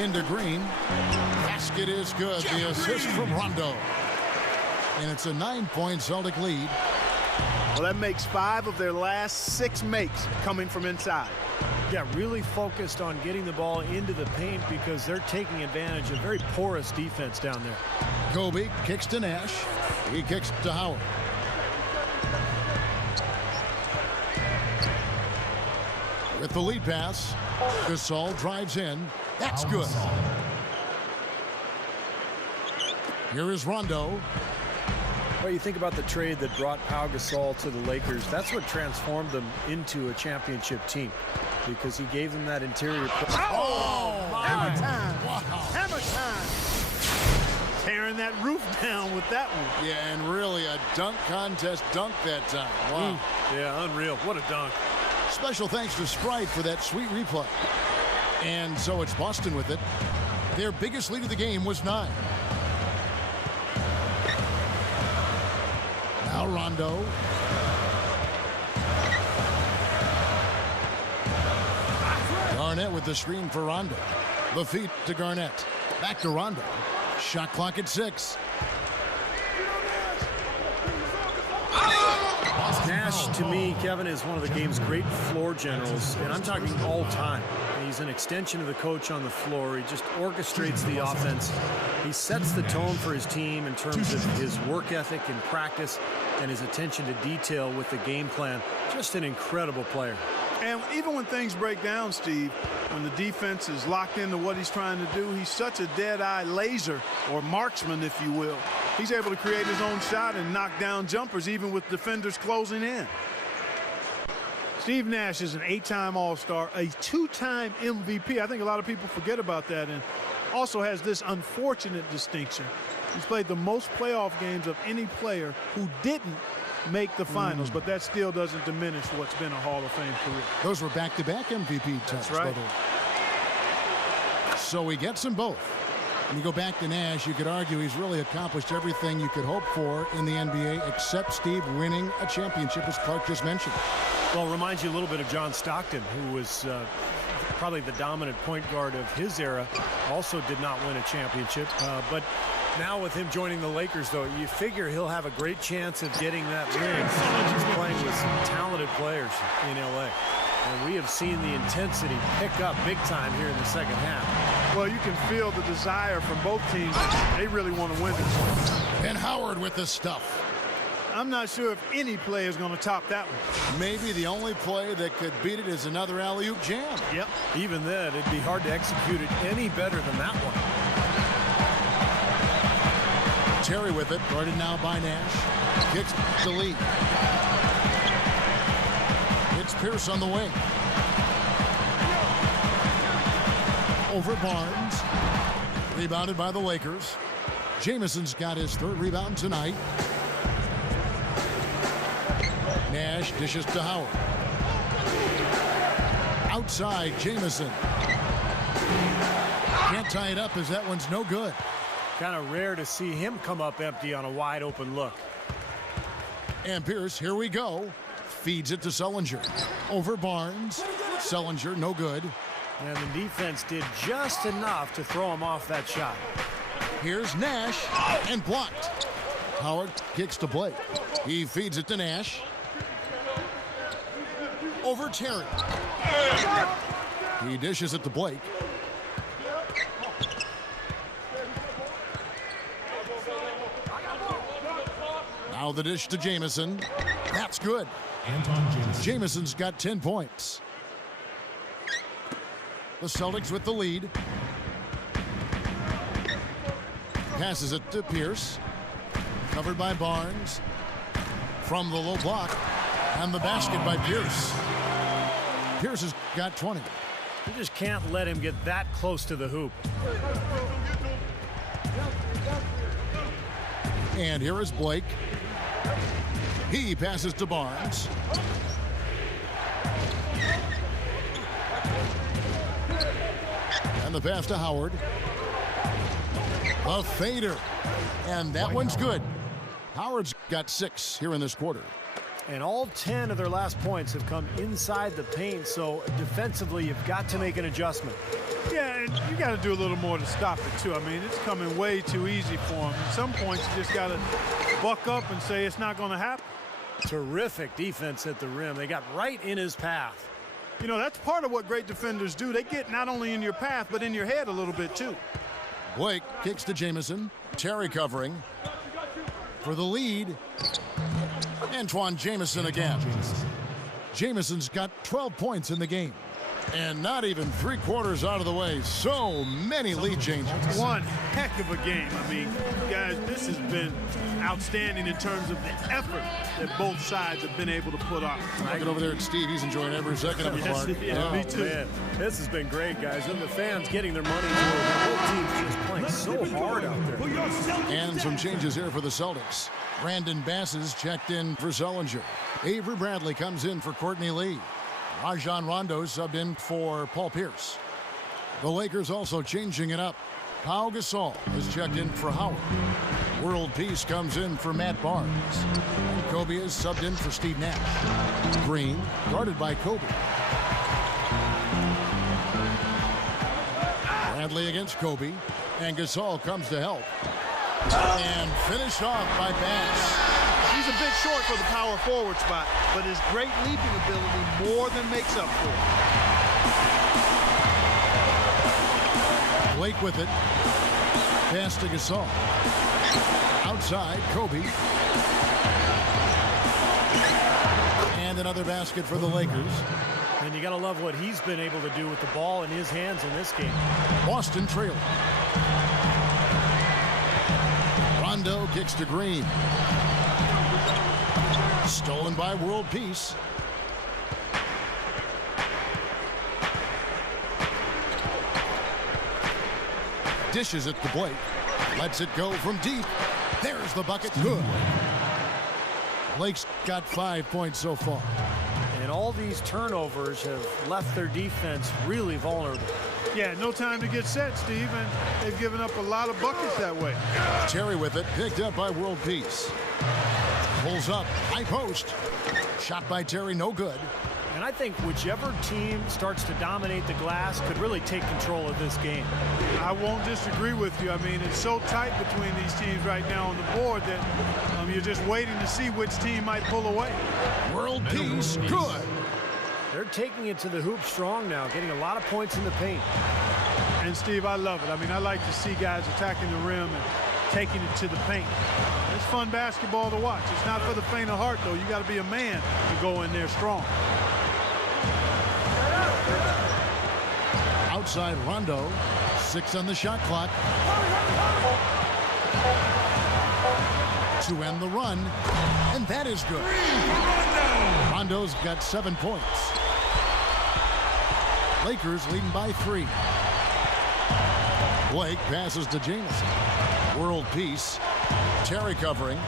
Into Green. Basket is good. The assist from Rondo. And it's a 9-point Celtic lead. Well, that makes 5 of their last 6 makes coming from inside. Yeah, really focused on getting the ball into the paint because they're taking advantage of very porous defense down there. Kobe kicks to Nash. He kicks to Howard. With the lead pass, Gasol drives in. That's good. Here is Rondo. Well, you think about the trade that brought Pau Gasol to the Lakers. That's what transformed them into a championship team because he gave them that interior. Oh, hammer time. Wow. Hammer time. Tearing that roof down with that one. Yeah, and really a dunk contest dunk that time. Wow. Yeah, unreal. What a dunk. Special thanks to Sprite for that sweet replay. And so it's Boston with it. Their biggest lead of the game was 9. Now Rondo. Garnett with the screen for Rondo. The feed to Garnett. Back to Rondo. Shot clock at 6. Nash, to me, Kevin, is one of the game's great floor generals, and I'm talking all time. He's an extension of the coach on the floor. He just orchestrates the offense. He sets the tone for his team in terms of his work ethic and practice and his attention to detail with the game plan. Just an incredible player. And even when things break down, Steve, when the defense is locked into what he's trying to do, he's such a dead-eye laser, or marksman, if you will. He's able to create his own shot and knock down jumpers even with defenders closing in. Steve Nash is an 8-time All-Star, a 2-time MVP. I think a lot of people forget about that, and also has this unfortunate distinction. He's played the most playoff games of any player who didn't make the finals, but that still doesn't diminish what's been a Hall of Fame career. Those were back-to-back MVP times. That's right. So he gets them both. When you go back to Nash, you could argue he's really accomplished everything you could hope for in the NBA, except, Steve, winning a championship, as Clark just mentioned. Well, it reminds you a little bit of John Stockton, who was probably the dominant point guard of his era. Also did not win a championship, but now with him joining the Lakers, though, you figure he'll have a great chance of getting that ring. He's playing with some talented players in L.A. And we have seen the intensity pick up big time here in the second half. Well, you can feel the desire from both teams. They really want to win this one. And Howard with the stuff. I'm not sure if any play is going to top that one. Maybe the only play that could beat it is another alley-oop jam. Yep. Even then, it'd be hard to execute it any better than that one. Terry with it, guarded now by Nash. Kicks the lead. It's Pierce on the wing. Over Barnes. Rebounded by the Lakers. Jamison's got his third rebound tonight. Nash dishes to Howard. Outside, Jamison. Can't tie it up as that one's no good. Kind of rare to see him come up empty on a wide open look. And Pierce, here we go. Feeds it to Sullinger. Over Barnes. Sullinger, no good. And the defense did just enough to throw him off that shot. Here's Nash, and blocked. Howard kicks to Blake. He feeds it to Nash. Over Terry. He dishes it to Blake. Now the dish to Jamison. That's good. Jamison's got 10 points. The Celtics with the lead. Passes it to Pierce. Covered by Barnes. From the low block. And the basket by Pierce. Pierce has got 20. You just can't let him get that close to the hoop. And here is Blake. He passes to Barnes. And the pass to Howard. A fader. And that one's good. Howard's got 6 here in this quarter. And all 10 of their last points have come inside the paint, so defensively you've got to make an adjustment. Yeah, and you got to do a little more to stop it, too. I mean, it's coming way too easy for him. At some points, you just got to buck up and say it's not going to happen. Terrific defense at the rim. They got right in his path. You know, that's part of what great defenders do. They get not only in your path, but in your head a little bit, too. Blake kicks to Jamison. Terry covering. For the lead. Antoine Jamison again. Jamison's got 12 points in the game. And not even 3/4 out of the way. So many lead changes. One heck of a game. I mean, guys, this has been outstanding in terms of the effort that both sides have been able to put on. Looking over there at Steve. He's enjoying every second of it, Mark. Yeah, me too. Man, this has been great, guys. And the fans getting their money's worth. Both teams just playing so hard out there. And some changes here for the Celtics. Brandon Bass is checked in for Sullinger. Avery Bradley comes in for Courtney Lee. Rajon Rondo subbed in for Paul Pierce. The Lakers also changing it up. Pau Gasol is checked in for Howard. World Peace comes in for Matt Barnes. And Kobe is subbed in for Steve Nash. Green, guarded by Kobe. Bradley against Kobe. And Gasol comes to help. And finished off by Bass. He's a bit short for the power forward spot, but his great leaping ability more than makes up for it. Blake with it. Pass to Gasol. Outside, Kobe. And another basket for the Lakers. And you got to love what he's been able to do with the ball in his hands in this game. Boston trailing. Rondo kicks to Green. Stolen by World Peace. Dishes it to Blake. Lets it go from deep. There's the bucket. Good. Blake's got 5 points so far. And all these turnovers have left their defense really vulnerable. Yeah, no time to get set, Steve, and they've given up a lot of buckets that way. Terry with it, picked up by World Peace. Pulls up, high post. Shot by Terry, no good. And I think whichever team starts to dominate the glass could really take control of this game. I won't disagree with you. I mean, it's so tight between these teams right now on the board that you're just waiting to see which team might pull away. World Peace, good. They're taking it to the hoop strong now, getting a lot of points in the paint. And, Steve, I love it. I mean, I like to see guys attacking the rim and taking it to the paint. It's fun basketball to watch. It's not for the faint of heart, though. You got to be a man to go in there strong. Outside Rondo, 6 on the shot clock. To end the run, and that is good. Rondo's got 7 points. Lakers leading by 3. Blake passes to Jamison. World Peace. Terry covering.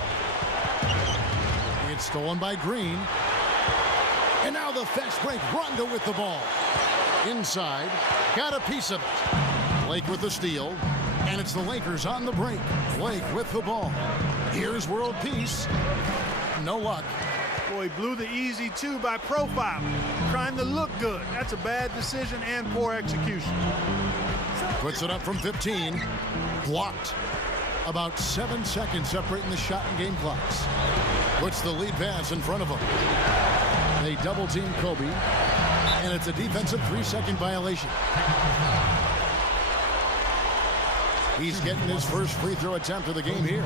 It's stolen by Green. And now the fast break. Rondo with the ball. Inside. Got a piece of it. Blake with the steal. And it's the Lakers on the break. Blake with the ball. Here's World Peace. No luck. Boy, he blew the easy 2 by profile. Trying to look good. That's a bad decision and poor execution. Puts it up from 15. Blocked. About 7 seconds separating the shot and game clocks. Puts the lead pass in front of him. They double team Kobe. And it's a defensive 3-second violation. He's getting his first free throw attempt of the game here.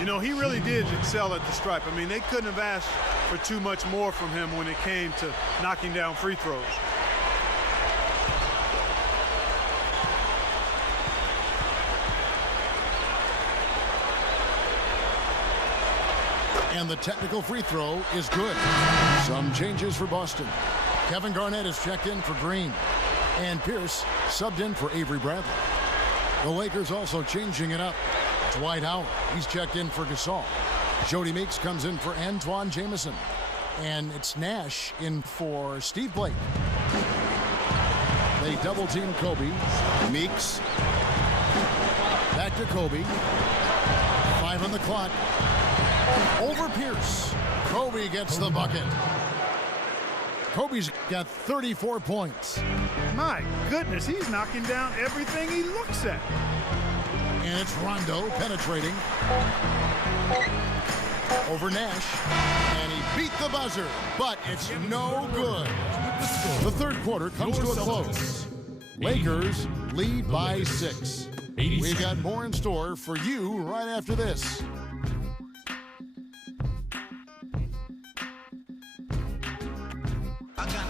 You know, he really did excel at the stripe. I mean, they couldn't have asked for too much more from him when it came to knocking down free throws. And the technical free throw is good. Some changes for Boston. Kevin Garnett is checked in for Green. And Pierce subbed in for Avery Bradley. The Lakers also changing it up. Dwight Howard, he's checked in for Gasol. Jody Meeks comes in for Antoine Jamison. And it's Nash in for Steve Blake. They double team Kobe. Meeks. Back to Kobe. 5 on the clock. Over Pierce. Kobe gets the bucket. Kobe's got 34 points. My goodness, he's knocking down everything he looks at. And it's Rondo penetrating. Over Nash. And he beat the buzzer, but it's no good. The third quarter comes to a close. Lakers lead by 6. We've got more in store for you right after this.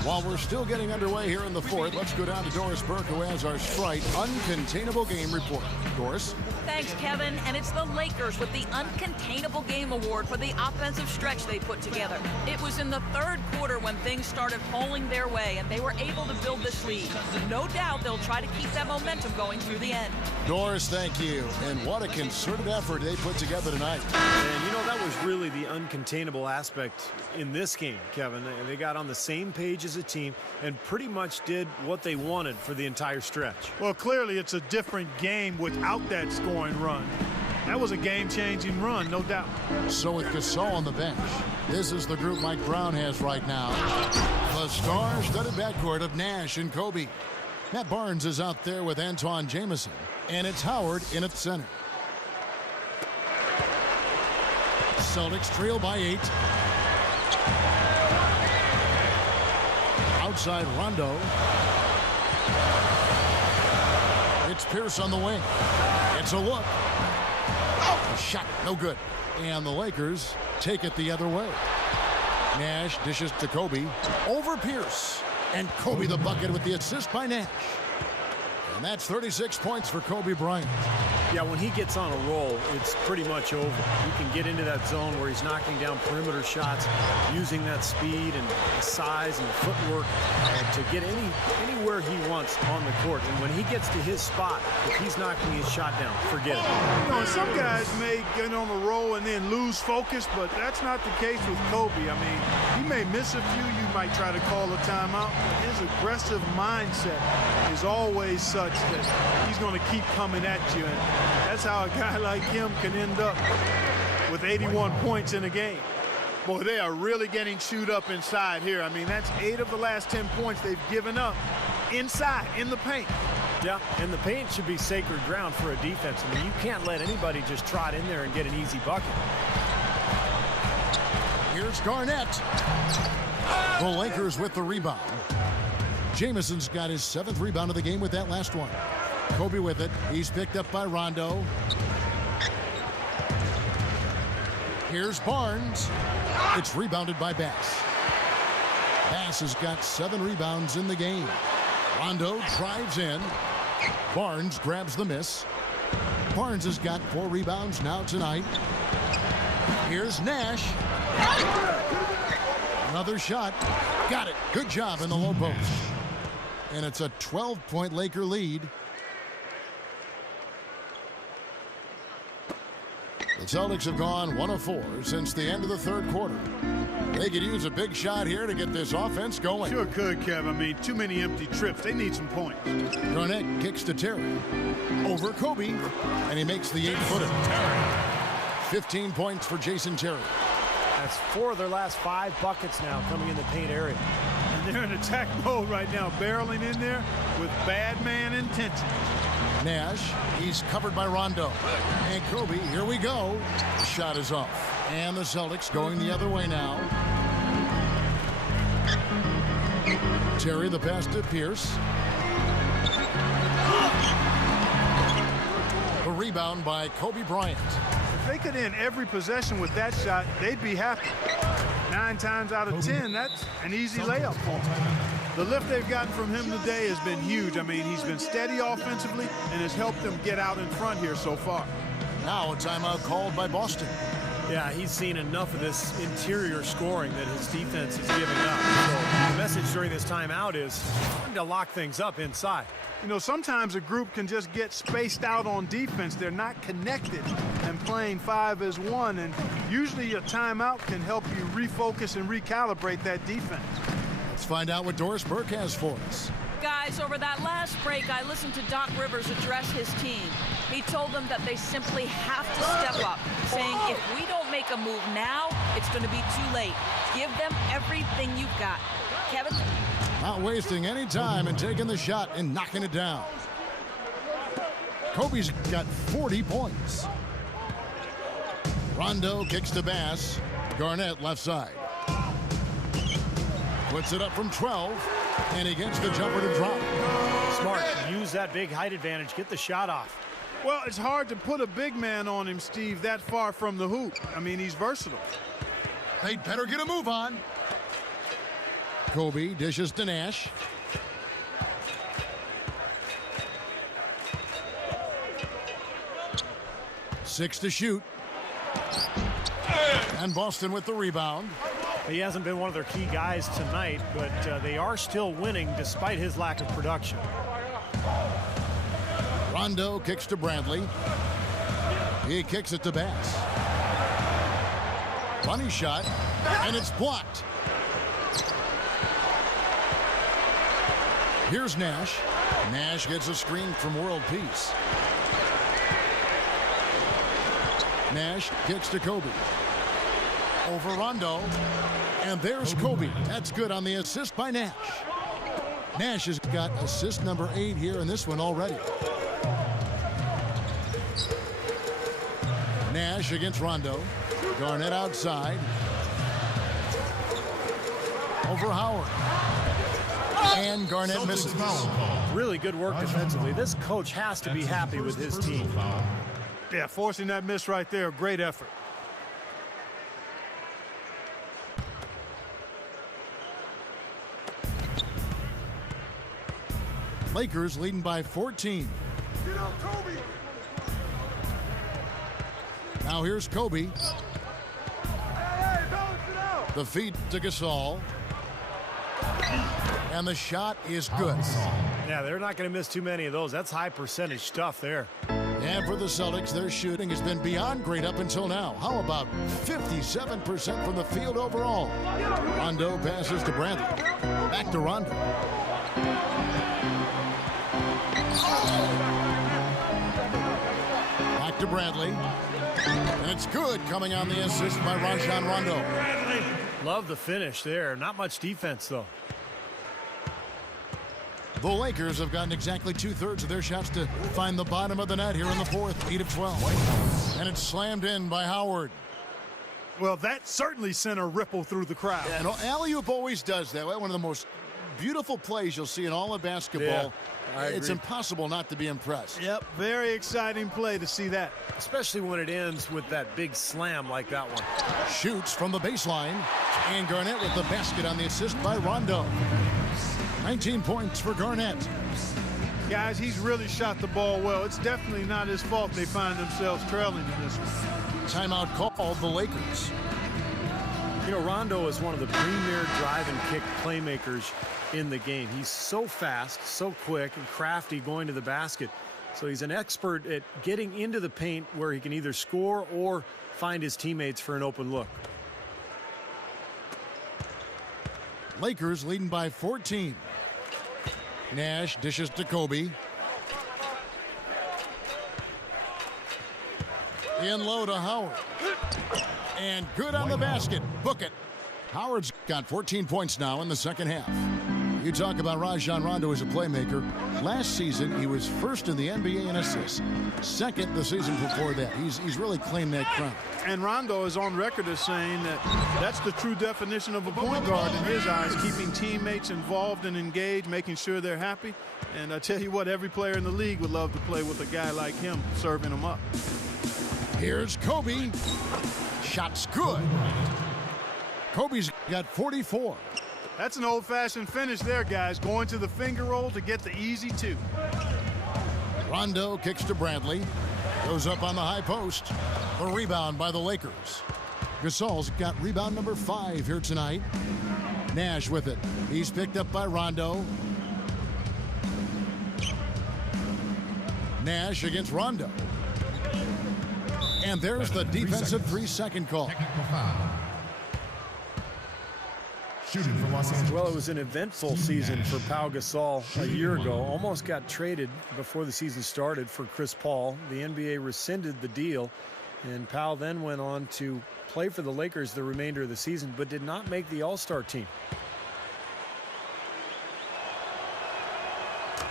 While we're still getting underway here in the fourth, let's go down to Doris Burke, who has our Sprite Uncontainable Game Report. Doris? Thanks, Kevin. And it's the Lakers with the Uncontainable Game Award for the offensive stretch they put together. It was in the third quarter when things started falling their way, and they were able to build this lead. No doubt they'll try to keep that momentum going through the end. Doris, thank you. And what a concerted effort they put together tonight. And, you know, that was really the uncontainable aspect in this game, Kevin. They got on the same page as a team and pretty much did what they wanted for the entire stretch. Well, clearly it's a different game without that scoring run. That was a game-changing run, no doubt. So with Gasol on the bench, this is the group Mike Brown has right now. The star-studded backcourt of Nash and Kobe. Matt Barnes is out there with Antoine Jamison, and it's Howard in at center. Celtics trail by 8. Outside Rondo. It's Pierce on the wing. It's a look. A shot, no good. And the Lakers take it the other way. Nash dishes to Kobe. Over Pierce. And Kobe the bucket with the assist by Nash. And that's 36 points for Kobe Bryant. Yeah, when he gets on a roll, it's pretty much over. He can get into that zone where he's knocking down perimeter shots, using that speed and the size and the footwork to get anywhere he wants on the court. And when he gets to his spot, if he's knocking his shot down, forget it. You know, some guys may get on a roll and then lose focus, but that's not the case with Kobe. I mean, he may miss a few. You might try to call a timeout, but his aggressive mindset is always such that he's going to keep coming at you. And that's how a guy like him can end up with 81 points in a game. Boy, they are really getting chewed up inside here. I mean, that's 8 of the last 10 points they've given up inside, in the paint. Yeah, and the paint should be sacred ground for a defense. I mean, you can't let anybody just trot in there and get an easy bucket. Here's Garnett. The Lakers with the rebound. Jameson's got his 7th rebound of the game with that last one. Kobe with it. He's picked up by Rondo. Here's Barnes. It's rebounded by Bass. Bass has got 7 rebounds in the game. Rondo drives in. Barnes grabs the miss. Barnes has got 4 rebounds now tonight. Here's Nash. Another shot. Got it. Good job in the low post. And it's a 12-point Laker lead. The Celtics have gone 1 of 4 since the end of the 3rd quarter. They could use a big shot here to get this offense going. Sure could, Kev. I mean, too many empty trips. They need some points. Garnett kicks to Terry. Over Kobe. And he makes the 8-footer. 15 points for Jason Terry. That's 4 of their last 5 buckets now coming in the paint area. And they're in attack mode right now, barreling in there with bad man intentions. Nash, he's covered by Rondo. And Kobe, here we go. The shot is off. And the Celtics going the other way now. Terry, the pass to Pierce. The rebound by Kobe Bryant. If they could end every possession with that shot, they'd be happy. 9 times out of 10, that's an easy layup for them. The lift they've gotten from him today has been huge. I mean, he's been steady offensively and has helped them get out in front here so far. Now a timeout called by Boston. Yeah, he's seen enough of this interior scoring that his defense is giving up. So the message during this timeout is time to lock things up inside. You know, sometimes a group can just get spaced out on defense. They're not connected and playing 5 as 1. And usually a timeout can help you refocus and recalibrate that defense. Let's find out what Doris Burke has for us. Guys, over that last break, I listened to Doc Rivers address his team. He told them that they simply have to step up, saying if we don't make a move now, it's going to be too late. Give them everything you've got. Kevin? Not wasting any time and taking the shot and knocking it down. Kobe's got 40 points. Rondo kicks to Bass. Garnett left side. Puts it up from 12, and he gets the jumper to drop. Smart. Use that big height advantage. Get the shot off. Well, it's hard to put a big man on him, Steve, that far from the hoop. I mean, he's versatile. They'd better get a move on. Kobe dishes to Nash. Six to shoot. And Boston with the rebound. He hasn't been one of their key guys tonight, but they are still winning despite his lack of production. Rondo kicks to Bradley. He kicks it to Bass. Funny shot, and it's blocked. Here's Nash. Nash gets a screen from World Peace. Nash kicks to Kobe. Over Rondo. And there's Kobe. That's good on the assist by Nash. Nash has got assist number 8 here in this one already. Nash against Rondo. Garnett outside. Over Howard. And Garnett misses. Really good work defensively. This coach has to be happy with his team. Yeah, forcing that miss right there, great effort. Lakers leading by 14. Get up, Kobe. Now here's Kobe. The feed to Gasol. And the shot is good. Yeah, they're not going to miss too many of those. That's high percentage stuff there. And for the Celtics, their shooting has been beyond great up until now. How about 57% from the field overall? Rondo passes to Bradley. Back to Rondo. Back to Bradley. And it's good, coming on the assist by Rajon Rondo. Love the finish there. Not much defense, though. The Lakers have gotten exactly 2/3 of their shots to find the bottom of the net here in the fourth. 8 of 12. And it's slammed in by Howard. Well, that certainly sent a ripple through the crowd. And alley-oop always does that. One of the most beautiful plays you'll see in all of basketball. Yeah, it's impossible not to be impressed. Yep, very exciting play to see that. Especially when it ends with that big slam like that one. Shoots from the baseline. And Garnett with the basket on the assist by Rondo. 19 points for Garnett. Guys, he's really shot the ball well. It's definitely not his fault they find themselves trailing in this one. Timeout called the Lakers. You know, Rondo is one of the premier drive and kick playmakers in the game. He's so fast, so quick, and crafty going to the basket. So he's an expert at getting into the paint where he can either score or find his teammates for an open look. Lakers leading by 14. Nash dishes to Kobe. In low to Howard. And good on the basket. Book it. Howard's got 14 points now in the second half. You talk about Rajon Rondo as a playmaker. Last season, he was first in the NBA in assists. Second the season before that. He's really claimed that crown. And Rondo is on record as saying that that's the true definition of a point guard in his eyes, keeping teammates involved and engaged, making sure they're happy. And I tell you what, every player in the league would love to play with a guy like him, serving them up. Here's Kobe. Shot's good. Kobe's got 44. That's an old-fashioned finish there, guys. Going to the finger roll to get the easy two. Rondo kicks to Bradley. Goes up on the high post. The rebound by the Lakers. Gasol's got rebound number 5 here tonight. Nash with it. He's picked up by Rondo. Nash against Rondo. And there's the defensive 3-second call. Well, it was an eventful season for Pau Gasol a year ago. Almost got traded before the season started for Chris Paul. The NBA rescinded the deal, and Pau then went on to play for the Lakers the remainder of the season, but did not make the All-Star team.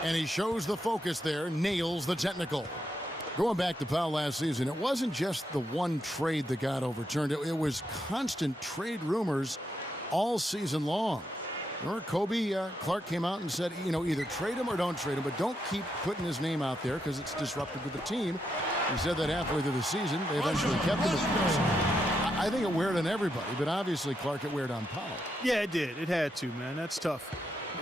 And he shows the focus there, nails the technical. Going back to Pau last season, it wasn't just the one trade that got overturned. It was constant trade rumors all season long. Remember, Kobe Clark came out and said, either trade him or don't trade him, but don't keep putting his name out there because it's disruptive to the team. He said that halfway through the season. They eventually kept him. I think it weared on everybody, but obviously Clark, it weared on Powell. Yeah, it did. It had to, man. That's tough.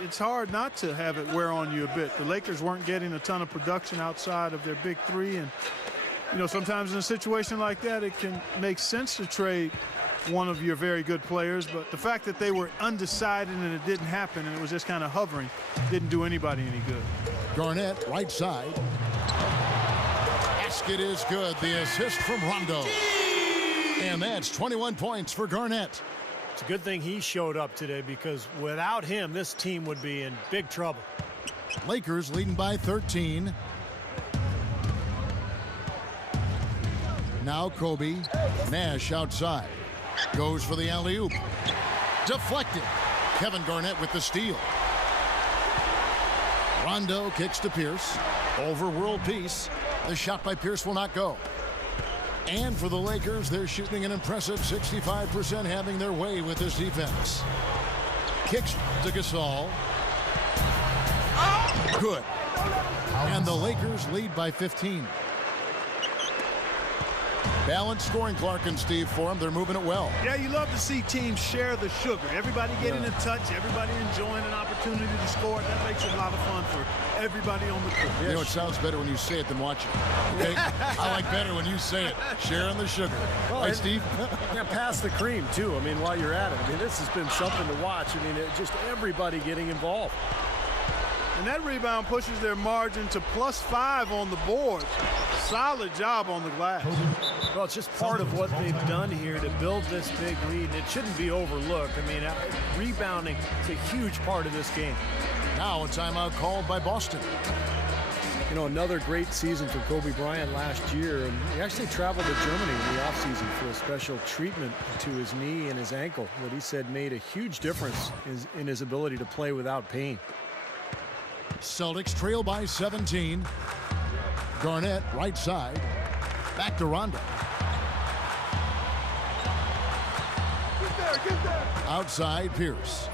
It's hard not to have it wear on you a bit. The Lakers weren't getting a ton of production outside of their big three, and sometimes in a situation like that, it can make sense to trade one of your very good players, but the fact that they were undecided and it didn't happen and it was just kind of hovering didn't do anybody any good. Garnett, right side. Basket is good. The assist from Rondo. And that's 21 points for Garnett. It's a good thing he showed up today because without him, this team would be in big trouble. Lakers leading by 13. Now Kobe. Nash outside. Goes for the alley-oop. Deflected. Kevin Garnett with the steal. Rondo kicks to Pierce. Over world peace. The shot by Pierce will not go. And for the Lakers, they're shooting an impressive 65%, having their way with this defense. Kicks to Gasol. Good. And the Lakers lead by 15. Balanced scoring, Clark and Steve, for them. They're moving it well. Yeah, you love to see teams share the sugar. Everybody getting a touch, everybody enjoying an opportunity to score. That makes it a lot of fun for everybody on the court. You know, it sounds better when you say it than watch it. Okay? I like better when you say it. Sharing the sugar. Well, Hey, Steve? Yeah, pass the cream, too. I mean, while you're at it. I mean, this has been something to watch. I mean, just everybody getting involved. And that rebound pushes their margin to +5 on the board. Solid job on the glass. Well, it's just part of what they've done here to build this big lead, and it shouldn't be overlooked. I mean, rebounding is a huge part of this game. Now a timeout called by Boston. You know, another great season for Kobe Bryant last year, and he actually traveled to Germany in the offseason for a special treatment to his knee and his ankle that he said made a huge difference in his ability to play without pain. Celtics trail by 17. Garnett, right side. Back to Rondo. Get there. Outside, Pierce.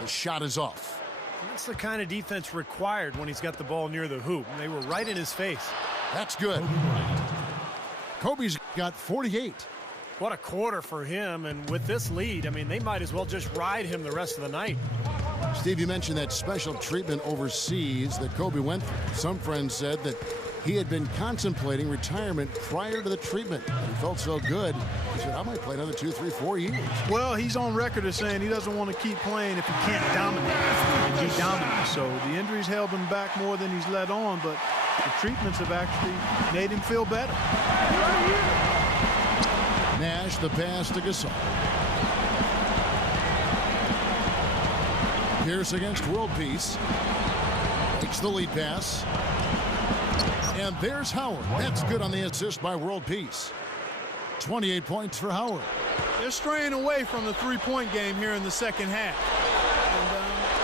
The shot is off. That's the kind of defense required when he's got the ball near the hoop. And they were right in his face. That's good. Kobe's got 48. What a quarter for him, and with this lead, I mean, they might as well just ride him the rest of the night. Steve, you mentioned that special treatment overseas that Kobe went through. Some friends said that he had been contemplating retirement prior to the treatment. He felt so good, he said, I might play another 2, 3, 4 years. Well, he's on record as saying he doesn't want to keep playing if he can't dominate. And he dominates. So the injuries held him back more than he's let on, but the treatments have actually made him feel better. Nash, the pass to Gasol. Pierce against World Peace. Takes the lead pass. And there's Howard. That's good on the assist by World Peace. 28 points for Howard. They're straying away from the three-point game here in the second half.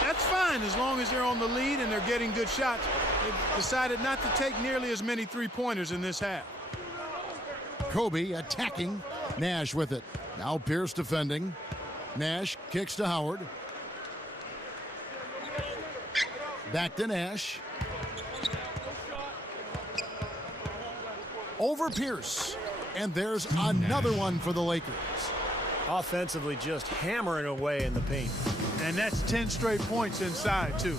And that's fine as long as they're on the lead and they're getting good shots. They've decided not to take nearly as many three-pointers in this half. Kobe attacking. Nash with it. Now Pierce defending. Nash kicks to Howard. Back to Nash. Over Pierce. And there's another one for the Lakers. Offensively, just hammering away in the paint. And that's 10 straight points inside, too.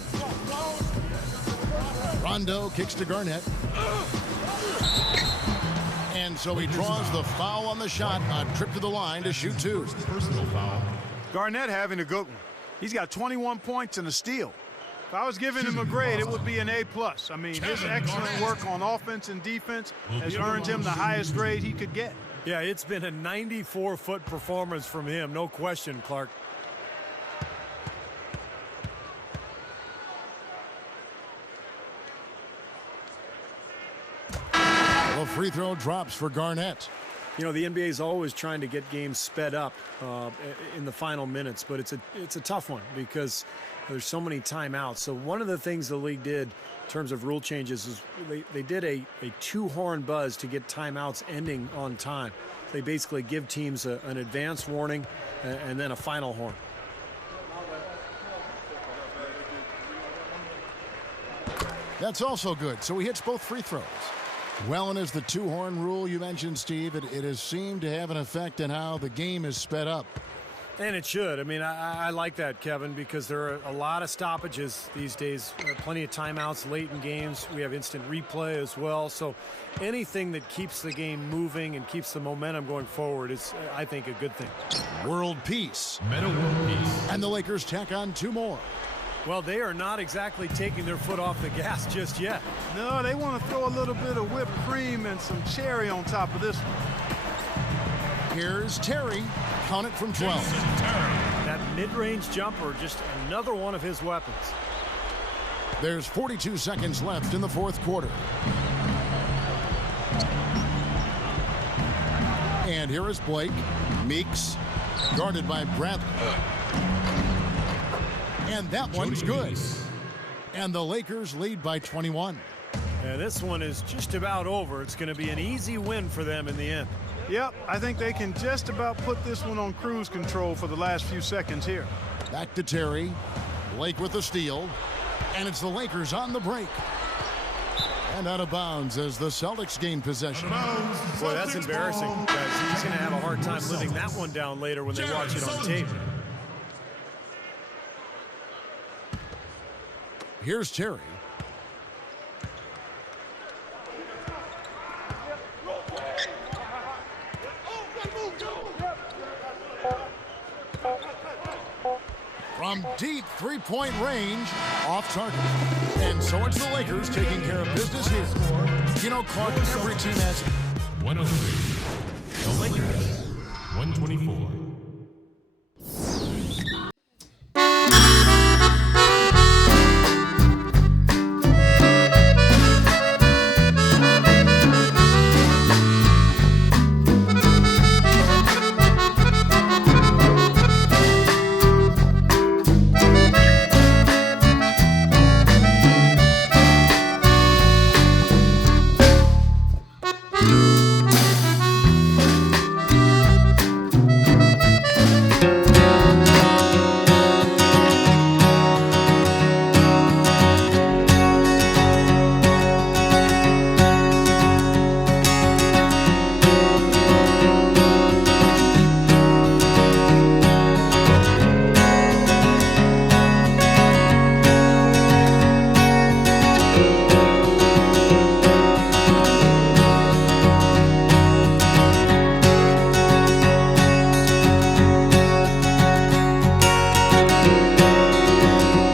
Rondo kicks to Garnett. And so he draws the foul on the shot. A trip to the line to shoot two. Personal foul. Garnett having a good one. He's got 21 points and a steal. If I was giving him a grade, it would be an A+. I mean, his excellent work on offense and defense has earned him the highest grade he could get. Yeah, it's been a 94-foot performance from him, no question, Clark. The free throw drops for Garnett. You know, the NBA is always trying to get games sped up in the final minutes, but it's a tough one because there's so many timeouts. So one of the things the league did in terms of rule changes is they did a two-horn buzz to get timeouts ending on time. They basically give teams an advance warning and then a final horn. That's also good. So he hits both free throws. Well, and as the two-horn rule you mentioned, Steve, it has seemed to have an effect on how the game is sped up. And it should. I mean, I like that, Kevin, because there are a lot of stoppages these days. Plenty of timeouts late in games. We have instant replay as well. So anything that keeps the game moving and keeps the momentum going forward is, I think, a good thing. World peace. Meta world peace. And the Lakers tack on two more. Well, they are not exactly taking their foot off the gas just yet. No, they want to throw a little bit of whipped cream and some cherry on top of this one. Here's Terry. Count it from 12. That mid-range jumper, just another one of his weapons. There's 42 seconds left in the fourth quarter. And here is Blake. Meeks, guarded by Bradley. And that one's good. And the Lakers lead by 21. And this one is just about over. It's going to be an easy win for them in the end. Yep, I think they can just about put this one on cruise control for the last few seconds here. Back to Terry. Blake with the steal. And it's the Lakers on the break. And out of bounds as the Celtics gain possession. Boy, that's embarrassing, guys. He's going to have a hard time living that one down later when they watch it on tape. Here's Terry. From deep three-point range, off target. And so it's the Lakers taking care of business here. You know, Clark, every team has 103. The Lakers, 124.